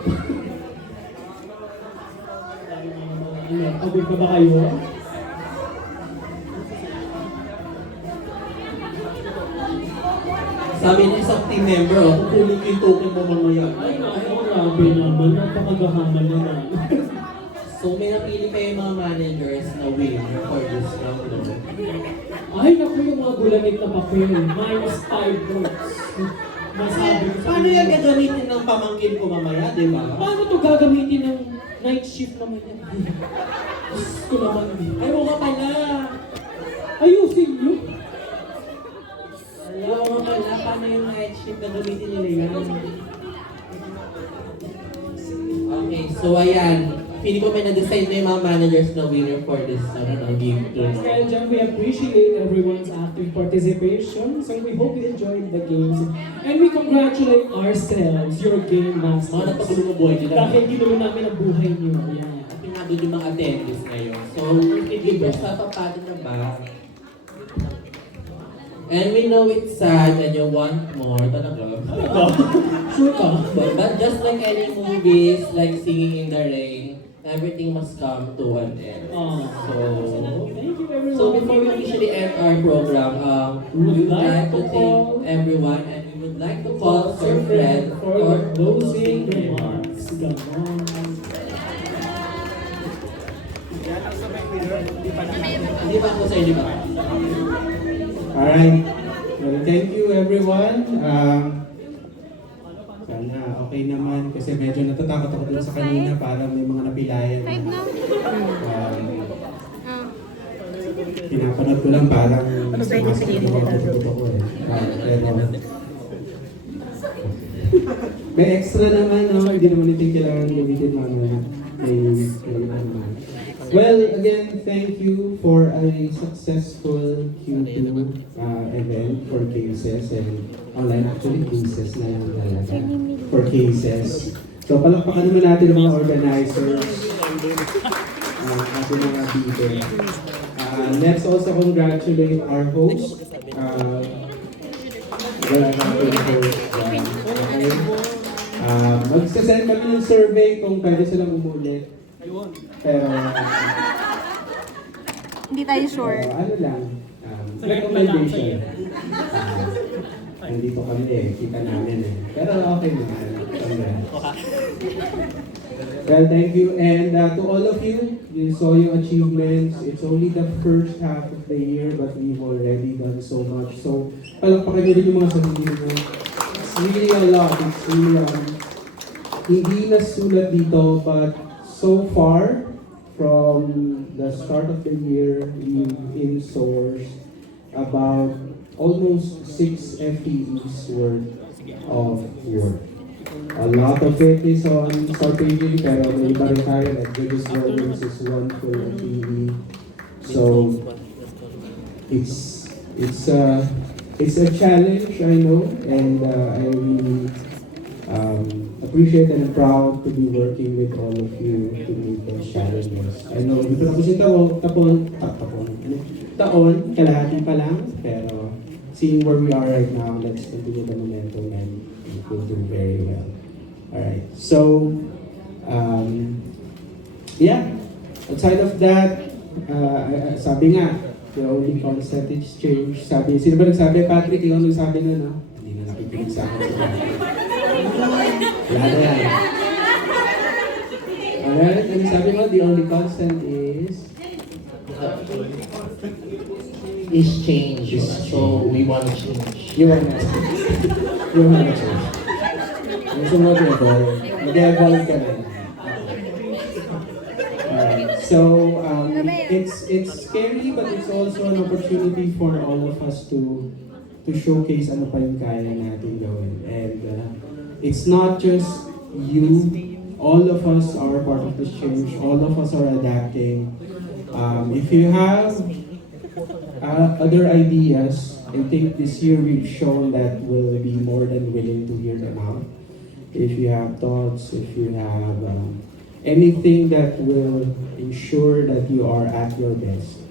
Ano, pagod ka ba kayo? Sabi ng isang team member, oh, kukunin ko yung token mo mamaya. Ay, naku, grabe naman. Napakagahaman naman. So may napili pa yung mga managers na win for this round. Ay, naku, yung mga gulanit na papel. Minus 5 votes. Masabi ko sa Paano inyo. yan gagamitin ng pamangkin ko mamaya, di ba? Paano to gagamitin ng night shift naman yan? Diyos ko naman. Ay, mo ka pala. Ayusin nyo. Alam mo pala, paano yung night shift gagamitin nila yan? Okay, so ayan. Pili ko may na-decide na yung mga managers na winner for this game. Well, John, we appreciate everyone's active participation. So we hope you enjoyed the games. And we congratulate ourselves, your game masters. Mga napagulong na buhay nila. Dahil ginulo namin ang buhay niyo. Ayan. Pinagod yung mga attendees ngayon. So, give yourself a pat on the back. And we know it's sad and you want more. Talaga. Sure ka? But just like any movies, like Singing in the Rain, everything must come to an end. Thank you everyone. So before we officially end our program, we would like to thank everyone and we would like to call Sir Fred for closing remarks. Hindi ba ako sa'yo, di ba? Alright. Well, thank you everyone. Sana okay naman kasi medyo natatakot ako dun sa kanina para may mga napilayan. Five na? Pinapanood ko lang parang sumasakit ako ko eh. Pero may extra naman, no? Hindi naman ito kailangan gamitin mamaya. Well, again, thank you for a successful Q2 event for cases and online actually cases na yung talaga for cases. So palakpakan naman natin ang mga organizers, ating mga bidder. Let's also congratulate our host. Magsasend kami ng survey kung pwede silang umulit. Pero Hindi tayo sure. ano lang, recommendation. Nandito kami eh, kita namin eh. Pero okay naman. Well, thank you. And to all of you, you saw your achievements. It's only the first half of the year, but we've already done so much. So, palakpakan niyo rin yung mga sarili mo. It's really a lot. It's really, hindi nasulat dito, but so far, from the start of the year, we've in-sourced about almost 6 FTEs worth of work. A lot of it is on staging, pero may iba rin tayo, like Judges Warnings is one full FTE. So, it's a challenge, I know, and I really appreciate and I'm proud to be working with all of you to meet those challenges. I know, hindi pa tapos yung taon, kalahati pa lang, pero seeing where we are right now, let's continue the momentum and we'll do very well. Alright, so, yeah, outside of that, sabi nga, the only constant is change. Sabi, sino ba nagsabi? Patrick, ikaw nagsabi na, no? Hindi na nakikinig sa akin si Patrick. Wala na yan. Alright, ano sabi mo? The only constant is... is change. So we want to change. You wanna you wanna change. Gusto mo mag-evolve. Mag-evolve ka na. So it's scary, but it's also an opportunity for all of us to showcase ano pa yung kaya natin gawin. And it's not just you. All of us are part of this change. All of us are adapting. If you have other ideas, I think this year we've shown that we'll be more than willing to hear them out. If you have thoughts, if you have anything that will ensure that you are at your best,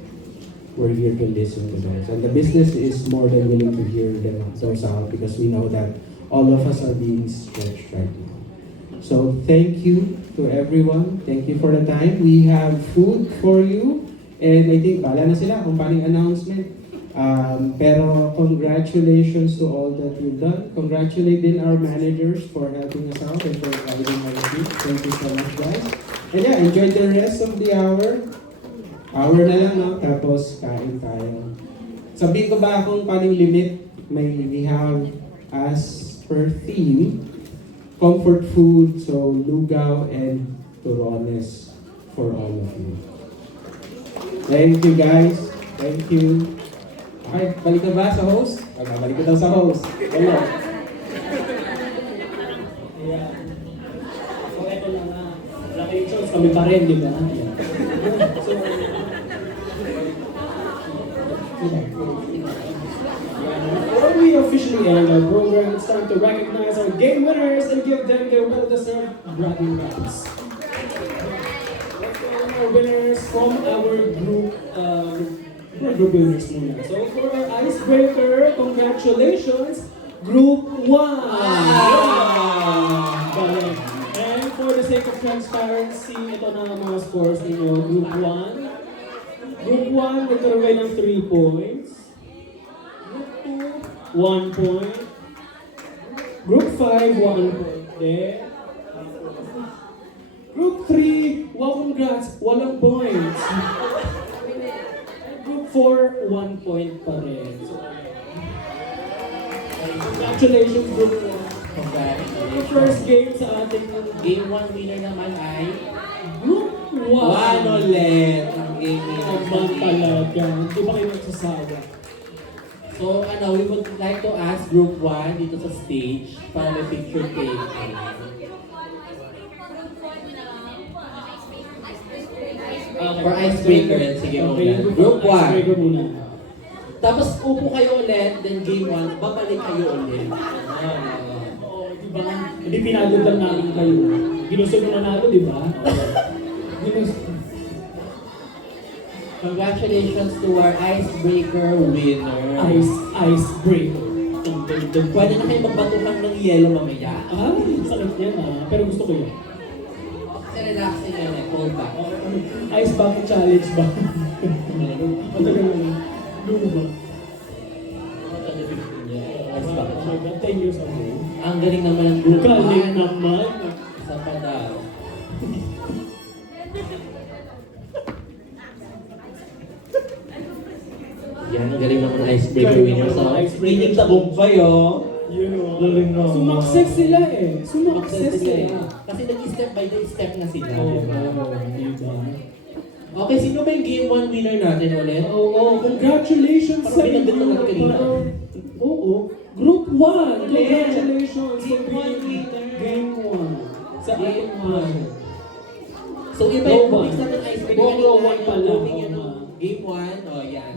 we're here to listen to those. And the business is more than willing to hear those out because we know that all of us are being stretched right now. So thank you to everyone. Thank you for the time. We have food for you. And I think bala na sila kung paano yung announcement. Pero congratulations to all that you've done. Congratulate din our managers for helping us out and for guiding our team. Thank you so much, guys. And yeah, enjoy the rest of the hour. Hour na lang, no? Tapos kain tayo. Sabihin ko ba kung paano yung limit? We have as per theme, comfort food, so lugaw and turones for all of you. Thank you, guys. Thank you. Okay, balik na ba sa host? Balik na daw sa host. Wala. Yeah. So, ito lang nga. Lucky Choice, kami pa rin, di ba? So, before we officially end our program, it's time to recognize our game winners and give them their well-deserved bragging rights. Let's go our winners from our group winners muna. So for our icebreaker, congratulations, Group 1! Galing. And for the sake of transparency, ito na ang mga scores ninyo. Group 1. Group 1, nagkaroon kayo ng 3 points. Group 2, 1 point. Group 5, 1 point there. Group 3, wow, congrats, walang points. Group 4, 1 point pa rin. So, congratulations, Group 1. Yung first game sa ating Game 1 winner naman ay Group 1. 1 ulit ang game winner. Naman talaga. Hindi ba kayo nagsasawa? So we would like to ask Group 1 dito sa stage para may picture taking. For icebreaker, sige muna. Group 1. Icebreaker muna. Tapos upo kayo ulit, then game 1, babalik kayo ulit. Diba? Hindi pinagod lang namin kayo. Ginusto nyo nanalo, di ba? Congratulations to our icebreaker winner. Icebreaker. Pwede na kayo magbatukan ng yelo mamaya. Sakit yan pero gusto ko yun. Kasi relaxing yan eh, hold back. Ice bucket challenge ba? Matagal na. Luno ba? Ice bucket challenge. 10 years ago. Ang galing naman ng group. Galing naman. Isa pa daw. Yan, ang galing naman ng icebreaker winner. So, meaning tagumpay galing na. Sumakses sila eh. Sumakses sila. Kasi nag-step by step na sila. Diba? Okay, sino ba yung game 1 winner natin ulit? Congratulations sa Parang pinagdito natin kanina. Oo. Group 1! Congratulations! Game 1 winner. Game 1. Sa Game 1. So, iba yung mix natin icebreaker. Bongro 1 pa lang. Game 1, yan.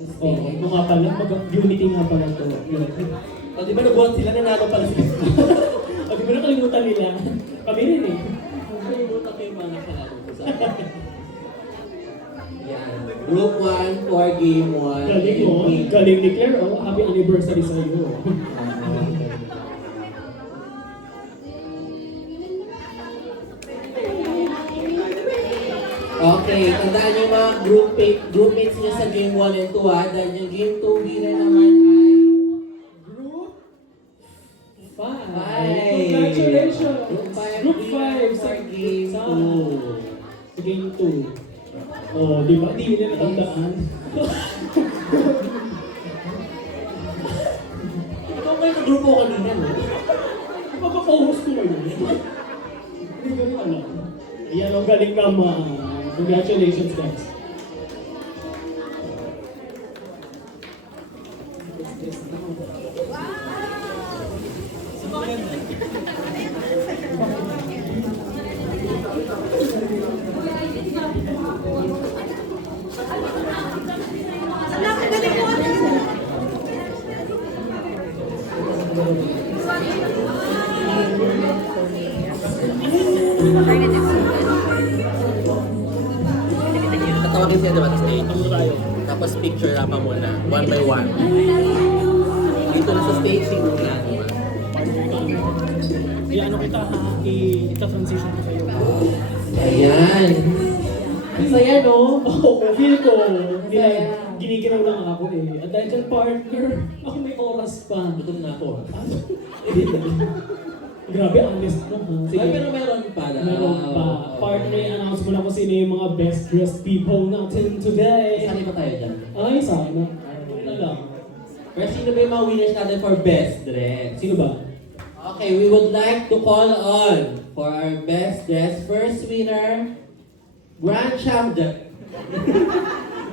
Ito nga pala, mag-unity nga pala ito. Di ba nabuhat sila, nanalo pala sila? Di ba nakalimutan nila? Kami rin eh. Nakalimutan ko yung mga nakalaro ko sa yan. Group 1 for game 1. Galing mo. Galing ni Claire. Happy anniversary sa iyo. Okay, tandaan yung mga groupmates niya sa game 1 and 2 dahil yung game 2 winner naman ay Group 5. 5. Congratulations. Group 5 sa game 2. Sa game 2. Di ba? Di nila natandaan. Ikaw ba yung grupo kanina, no? Mapapa-host ko kayo. Hindi ko rin alam. Ayan, ang galing naman. Congratulations, guys. Tatawagin siya diba sa stage? Tapos picture na pa muna, one by one. Dito na sa stage, muna, diba? Ano kita ha? Ita-transition ko sa'yo. Ayan. Ang saya, no? Oo, feel ko. Giniginaw lang ako eh. At dahil dyan, partner, ako may oras pa. Gutom na ako. Grabe, honest mo ha. Sige. Ay, pero meron pa na. Meron pa. Partner, i-announce mo na kung sino yung mga best dressed people natin today. Saan ba tayo dyan? Ay, sana. Ano lang. Pero sino ba yung mga winners natin for best dress? Sino ba? Okay, we would like to call on for our best dress first winner, Grand Champion.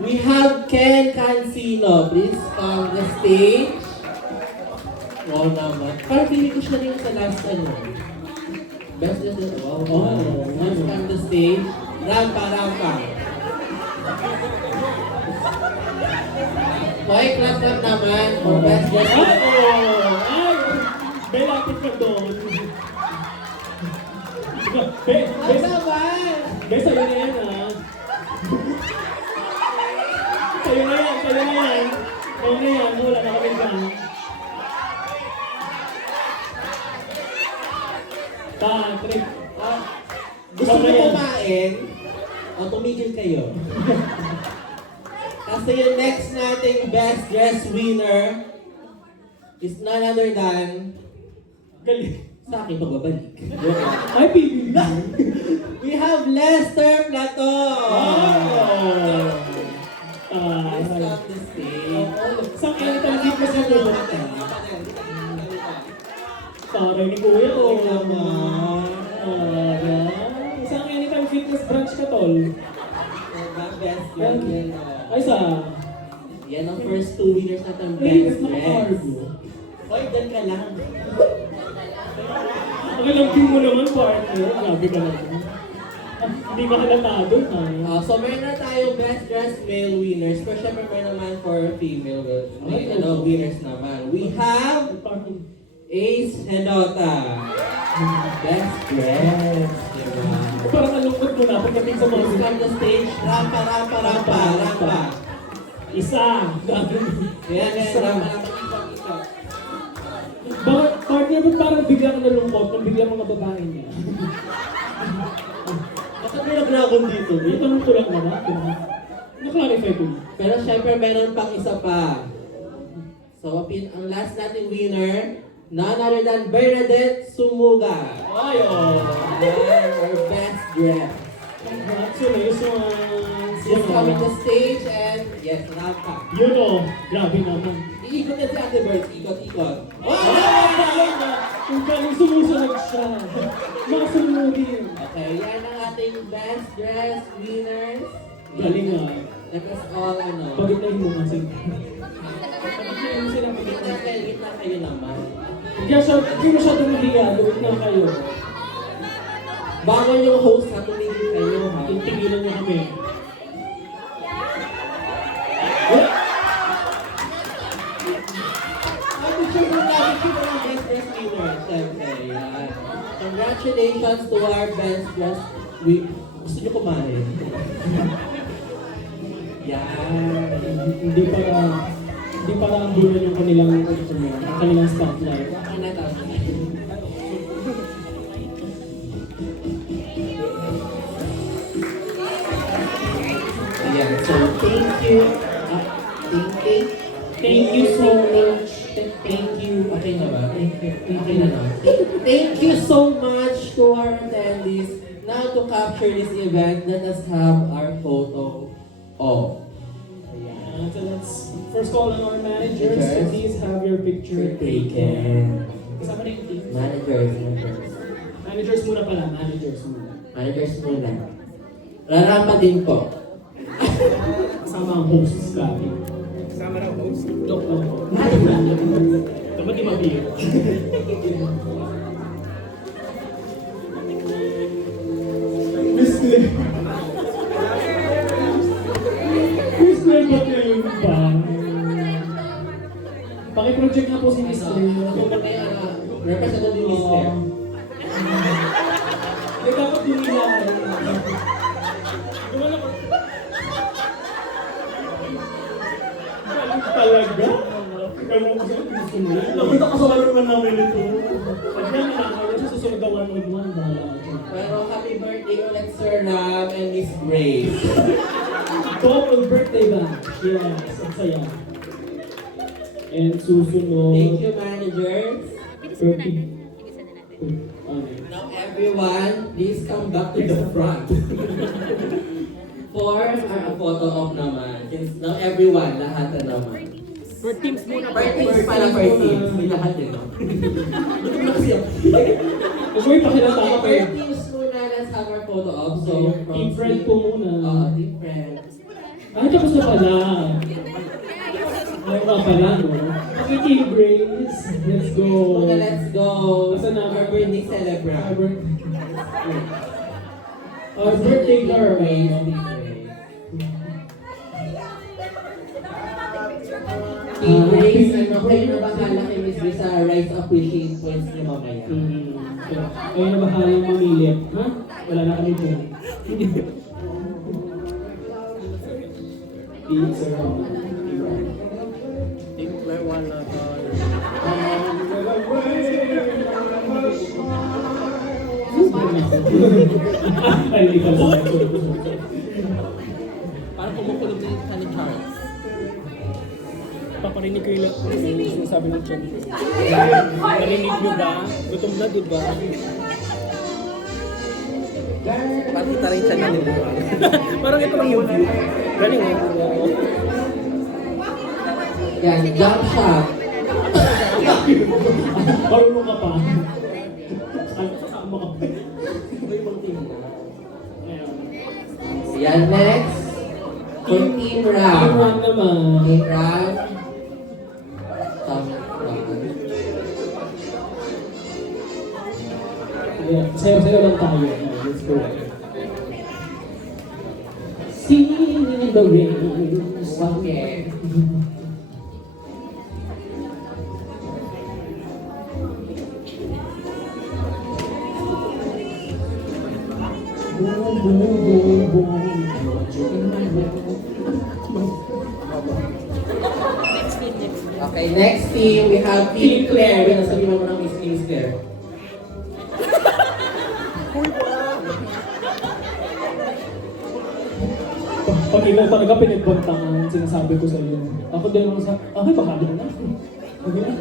We have Ken Cancino. Please come the stage. Wow naman. Parang feeling ko siya rin sa last ano. Best dress. Wow. Please come the stage. Rampa. Okay, clap naman for best dress. May lapit ka doon. Ay naman! Be, sa'yo na yan ha. Sa'yo na yan. Sa'yo na yan. Wala na kami dyan. Patrick. Gusto mo kumain? O tumigil kayo? Kasi yung next nating best dress winner is none other than Galing. sa aking pagbabalik. Ay, PBB. We have Lester Platon! Please come the stage. Saan kaya talagit mo sa loob? Taray ni Kuya, oh. Saan kaya ni fitness branch ka, tol? Best dress winner. Ay, sa... Yan ang first two winners natin Ay, best dress. naka-cargo. Hoy, dyan ka lang. Okay lang din mo naman, partner. Grabe ka naman. Hindi ka halata doon, ha? So meron na tayo best dress male winners. Pero syempre meron naman for female winners naman. We have Ace Henota. Best dress. Diba? Parang nalungkot mo na pagdating sa mga Please come the stage. Rampa. Isa. Yan, rampa. Bakit, partner mo parang biglang nalungkot nung biglang mga babae niya? Kasi may nag-dragon dito. Itanong ko lang naman. Na-clarify ko. Pero syempre meron pang isa pa. So ang last nating winner, none other than Bernadette Sumuga. Ay, oh. Our best dress. Congratulations. Just come in the stage and yes, rampa. Yun oh, grabe naman. Iikot na si Ate Bird, ikot. Kung galing sumusunod siya. Masunodin. Okay, yan ang ating best dress winners. Galing nga. Let us all, Pagod na mo kasi. gitna kayo naman. Hindi masyadong mahiga, doon na kayo. Bawal yung host na tumigil kayo, ha? Tintigilan niyo kami. Picture mo ang best dress winner. Siyempre, yan. Congratulations to our best dress winner. Gusto niyo kumain? Yan. Hindi para ang bulan yung kanilang spotlight. Ang natapos. Ayan, so thank you. Thank you so much. Thank you. Okay na ba? Okay na na. Thank you so much to our attendees. Now to capture this event, let us have our photo off. Ayan. So let's first call on our managers. So please have your picture taken. Kasama na yung team. Managers. Managers muna pala, managers muna. Managers muna. Rarapa din po. Kasama ang hosts lagi. Kasama ng host. Joke lang po. Dapat di mabiro. Miss Claire, ba't ngayon pa? Paki-project na po si Miss Claire. Representative ni Miss Claire. Hindi dapat dinila kayo. Galing talaga? Ikaw mo kasi gusto mo. Nakita kasama naman namin ito. Pag yan nakakaya sa susunod na 1 with 1, bahala ako. Pero happy birthday ulit Sir Ram and Miss Grace. Double birthday ba? Yes, ang saya. And susunod. Thank you, managers. 30. Now everyone, please come back to the front. For a photo op naman. Since now everyone, lahat na naman. For teams muna. For teams pala, for teams. May lahat din, no? Gutom na kasi ako. Huwag mo ipakilata ka For kayo. teams muna, let's have our photo op. So, Team friend po muna. Team friend. Ay, tapos na pala. Ay, nga pala, no? Okay, Team Grace. Let's go. Muna, let's go. Asa na? Our birthday celebrant. Our birthday girl. Team Grace, ano kayo na bahala kay Miss Grace sa Rise Appreciate Points niyo mamaya. Kayo na bahala yung mamili. Ha? Wala na kami dyan. Sir Ron. Team Claire, wala ka. Ay, hindi ka lang. Parang kumukulog din ka ni Charles. Paparinig ko yung sinasabi ng chan. Narinig nyo ba? Gutom na, di ba? Parang kita rin siya nalilimutan. Parang ito lang yung view. Galing eh. Yan, jump shot. Marunong ka pa. Kasama ka pa. May ibang team na. Yan, next. For Team Ram. Team Ram naman. Team Ram. Sayo-sayo lang tayo. Let's go. Singing in the rain. Okay. Boom, boom, boom, boom. Okay, next team, we have Team Claire. Yan, sabi mo ng Miss Claire. Pag ikaw talaga pinagbantangan, sinasabi ko sa iyo. Ako din lang sa... Okay, baka doon na. Okay na.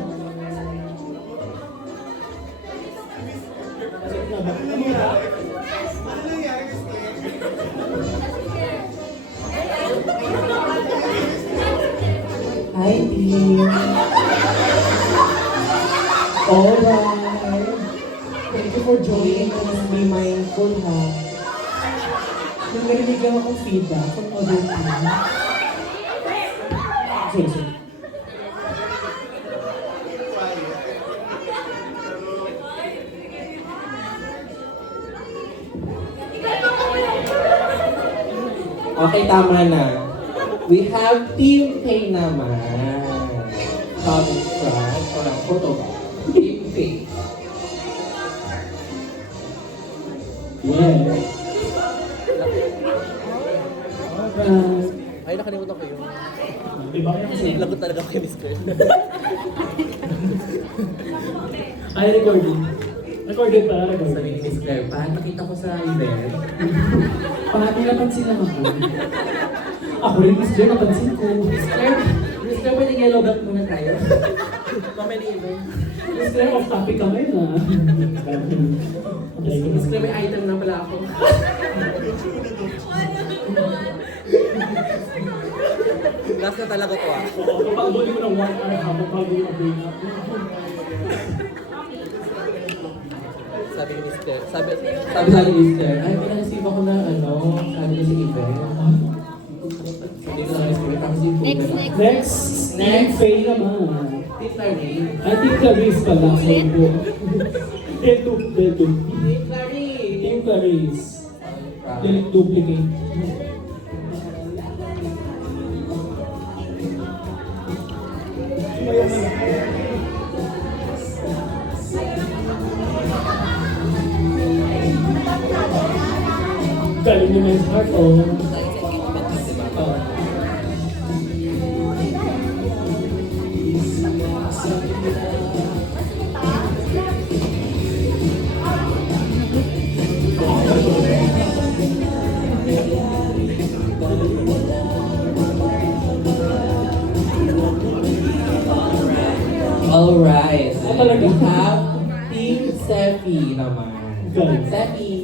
Hi, team. Alright. Thank you for joining us. Be mindful, ha? Kung narinig lang akong feedback from other team. Sorry. Okay, tama na. We have Team K naman. Coming from, parang photo ba? Team K. Yeah. Ay, nakalimutan ko yun. Diba kaya kasi? Lagot talaga ako kay Miss Claire. Ay, recording. Recording pala, Sabi recording. ni Miss Claire, paano nakita ko sa event? Parang napansin lang ako. Ako rin, Miss Claire, napansin ko. Miss Claire, pwede yellow belt muna tayo. Mamaya na event. Miss Claire, off topic ka ngayon ah. Miss Claire, may item na pala ako. Last na talaga to ah. Papagawin mo ng 1 hour habang bago yung bring up. Sabi ni Mister. Sabi Sabi sa Mister, ay, pinag-receive ako na, sabi niya si Ibe. Hindi ko na-receive. Tapos yung Next. Next, Faye naman. Team Clarice. I think Clarice pala. Sorry po. Eto. Team Clarice. Team Clarice. Delete duplicate. Galing nyo na yung heart, oh. Alright. So, talaga? we have Team Sefi naman. Galing. Sefi.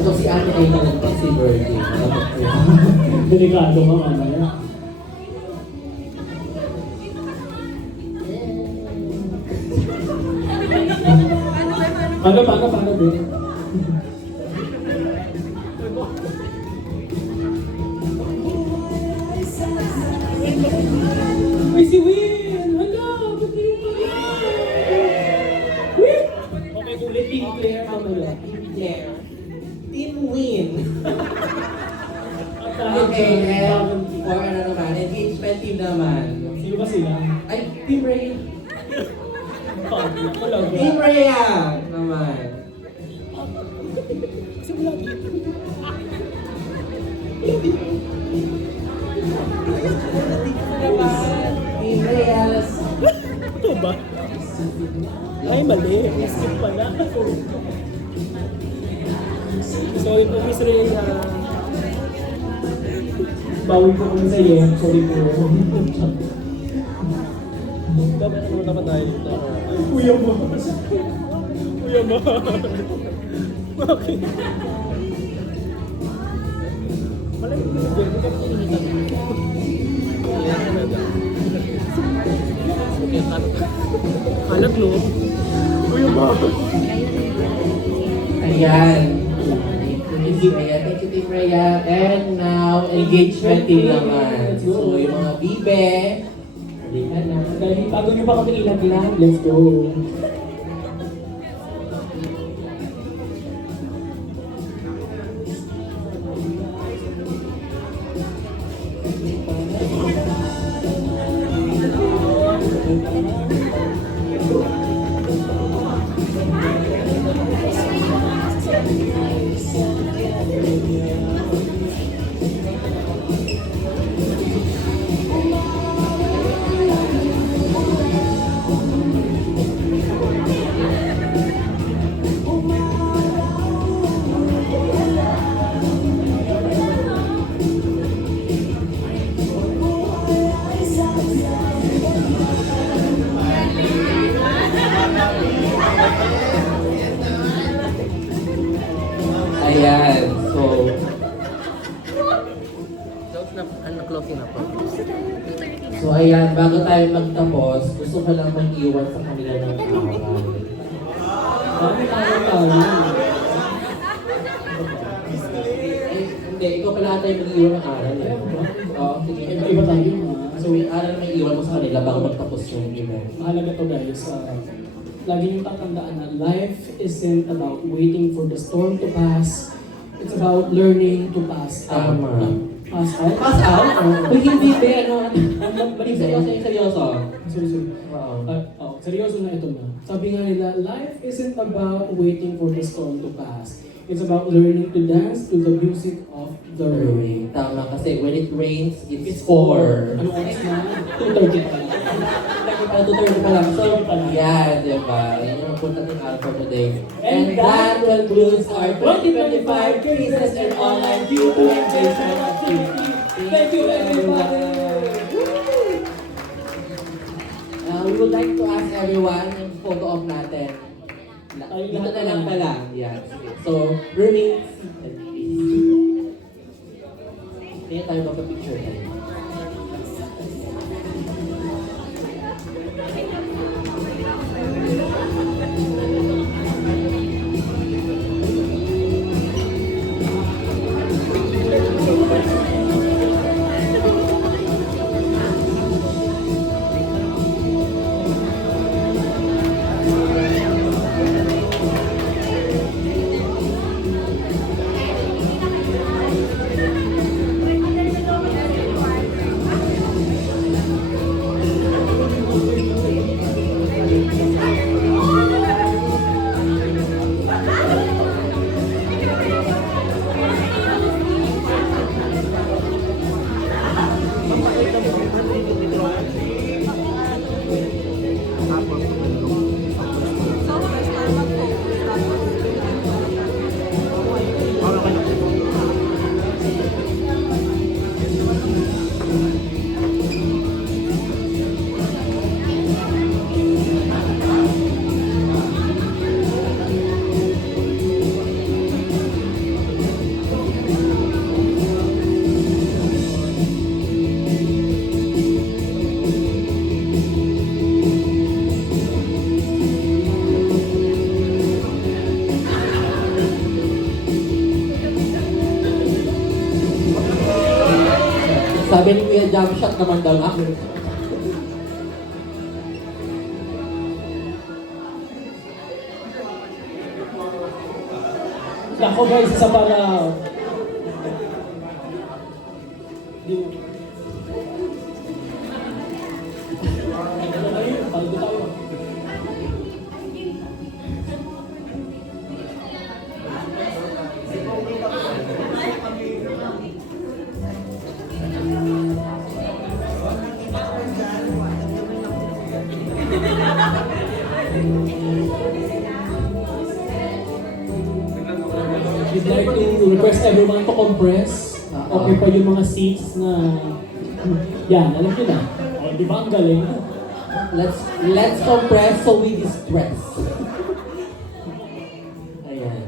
So, si Ate ay nalagpag si birthday. Delikado ka mamaya. Paano, bro? Ay, si Win! Hala! Ba't hindi mo Win! Okay, ulit team player mamaya. Claire. Team Win. Okay, Okay, and for ano naman, engagement team naman. Sino ba sila? Ay, Team Rhea. Wala ba? Team Rhea naman. Kasi wala dito. Team Reyes. Ito ba? Ay, mali. Skip pala. Sorry po, Miss Rhea. Bawi po kami sa iyo. Sorry po. Dapat ano naman tayo dito. Kuya mo. Kuya mo. Bakit? Malay mo yung birthday ka pinita. Yan talaga. Okay, Alag no? Kuya mo. Ayan. Thank you, Rhea. Thank you, Team Rhea. And now, engagement team naman. So, yung mga bibe. Halika na. Dahil bago nyo pa kami ilaglag, let's go. Ayan. So, closing na po. so ayan, bago tayo magtapos, gusto ko lang mag-iwan sa kanila ng aral. Dami tayo. Hindi, ikaw pala tayo mag-iwan ng aral. Oo, sige. Iba tayo. So, may aral na iwan mo sa kanila bago magtapos yung event. Mahalaga to guys. Lagi niyong tatandaan na life isn't about waiting for the storm to pass. It's about learning to pass out. Tama. Pass out? Pass out? Uy, hindi ba? Balik seryoso yung seryoso. Sorry. Oo. Seryoso na ito na. Sabi nga nila, life isn't about waiting for the storm to pass. It's about learning to dance to the music of the rain. Tama, kasi when it rains, it's for. Ano oras na? 2:30 pa lang. 2:30 pa lang. So, yeah, diba? Yan yung punta ng hour for today. And that concludes our 2025 Kisses and Online Q2 Engagement Activity. Thank you everybody! we would like to ask everyone yung photo op natin. Dito na lang pala. Yeah, sige. So, remain seated, please. Kaya tayo magpa-picture tayo. Sabi ni Kuya jump shot naman daw ako. Ako guys, isa para... We'd like to request everyone to compress. Okay pa yung mga seats na... Yan, alam nyo na. O, di ba ang galing? Let's compress so we distress. Ayan.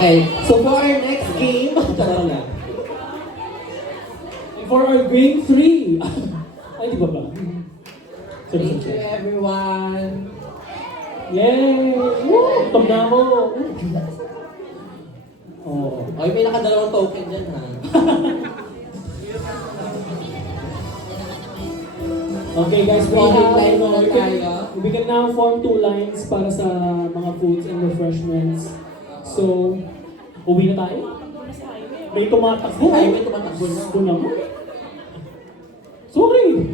Okay, so for our next game, tara na. For our game 3. Ay, di ba ba? Thank you everyone. Yay! Woo! Tom na mo! Oh. Okay, may nakadalawang token dyan ha. Okay guys, we can now form 2 lines para sa mga foods and refreshments. So, uwi na tayo? May tumatakbo. Ay, may tumatakbo na. Gusto naman. Sorry!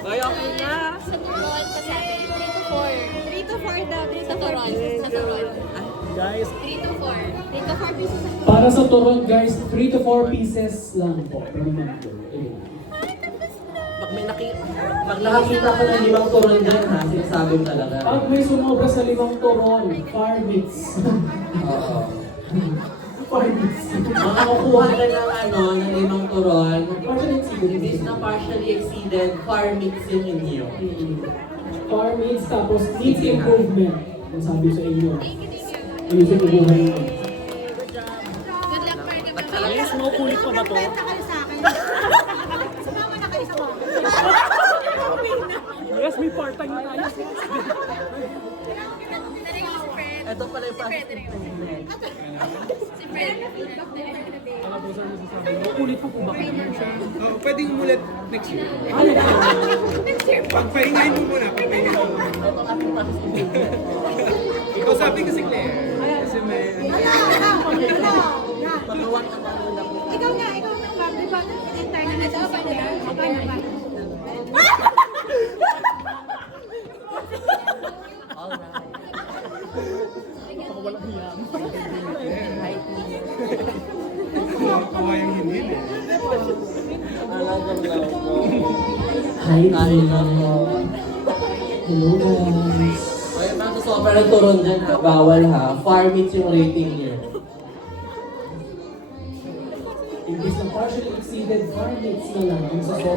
Ay, okay na. Sa turon, kasi 3 to 4. 3 to 4 daw. 3 to 4 pieces sa turon. Guys, 3 to 4. 3 to 4 pieces sa turon. para sa turon guys, 3 to 4 pieces lang po. Per month. Ayun. Pag nakakita ko ng 5 turon dyan ha, sinasabi mo talaga. Pag may sumobra sa 5 turon, far meats. Oo. Far meats. Makakukuha ka ng ng 5 turon, imbis na partially exceeded, far meets yung inyo. Far meats, tapos needs improvement. Ang sabi sa inyo. Ayusin ko buhay nyo. Good luck, Marga. Ayos mo, kulit pa ba to? Yes, may part-time na tayo. Ito pala yung Si Fred. Kulit pa po ba kayo? Pwedeng umulit next year. Next year po. Pagpahingahin mo muna, pagpahingahin mo muna. Ikaw sabi kasi Claire, kasi may... Ikaw nga, di ba? Tayo na sa kanya. Okay na ba? Kawayang hindi. Hi, Hi, Tina. ako. Hello, guys. Ay, nasa sobrang nagturon dyan ha. Bawal ha. Far meets yung rating niyo. Imbis na partially exceeded 4 minutes na lang sa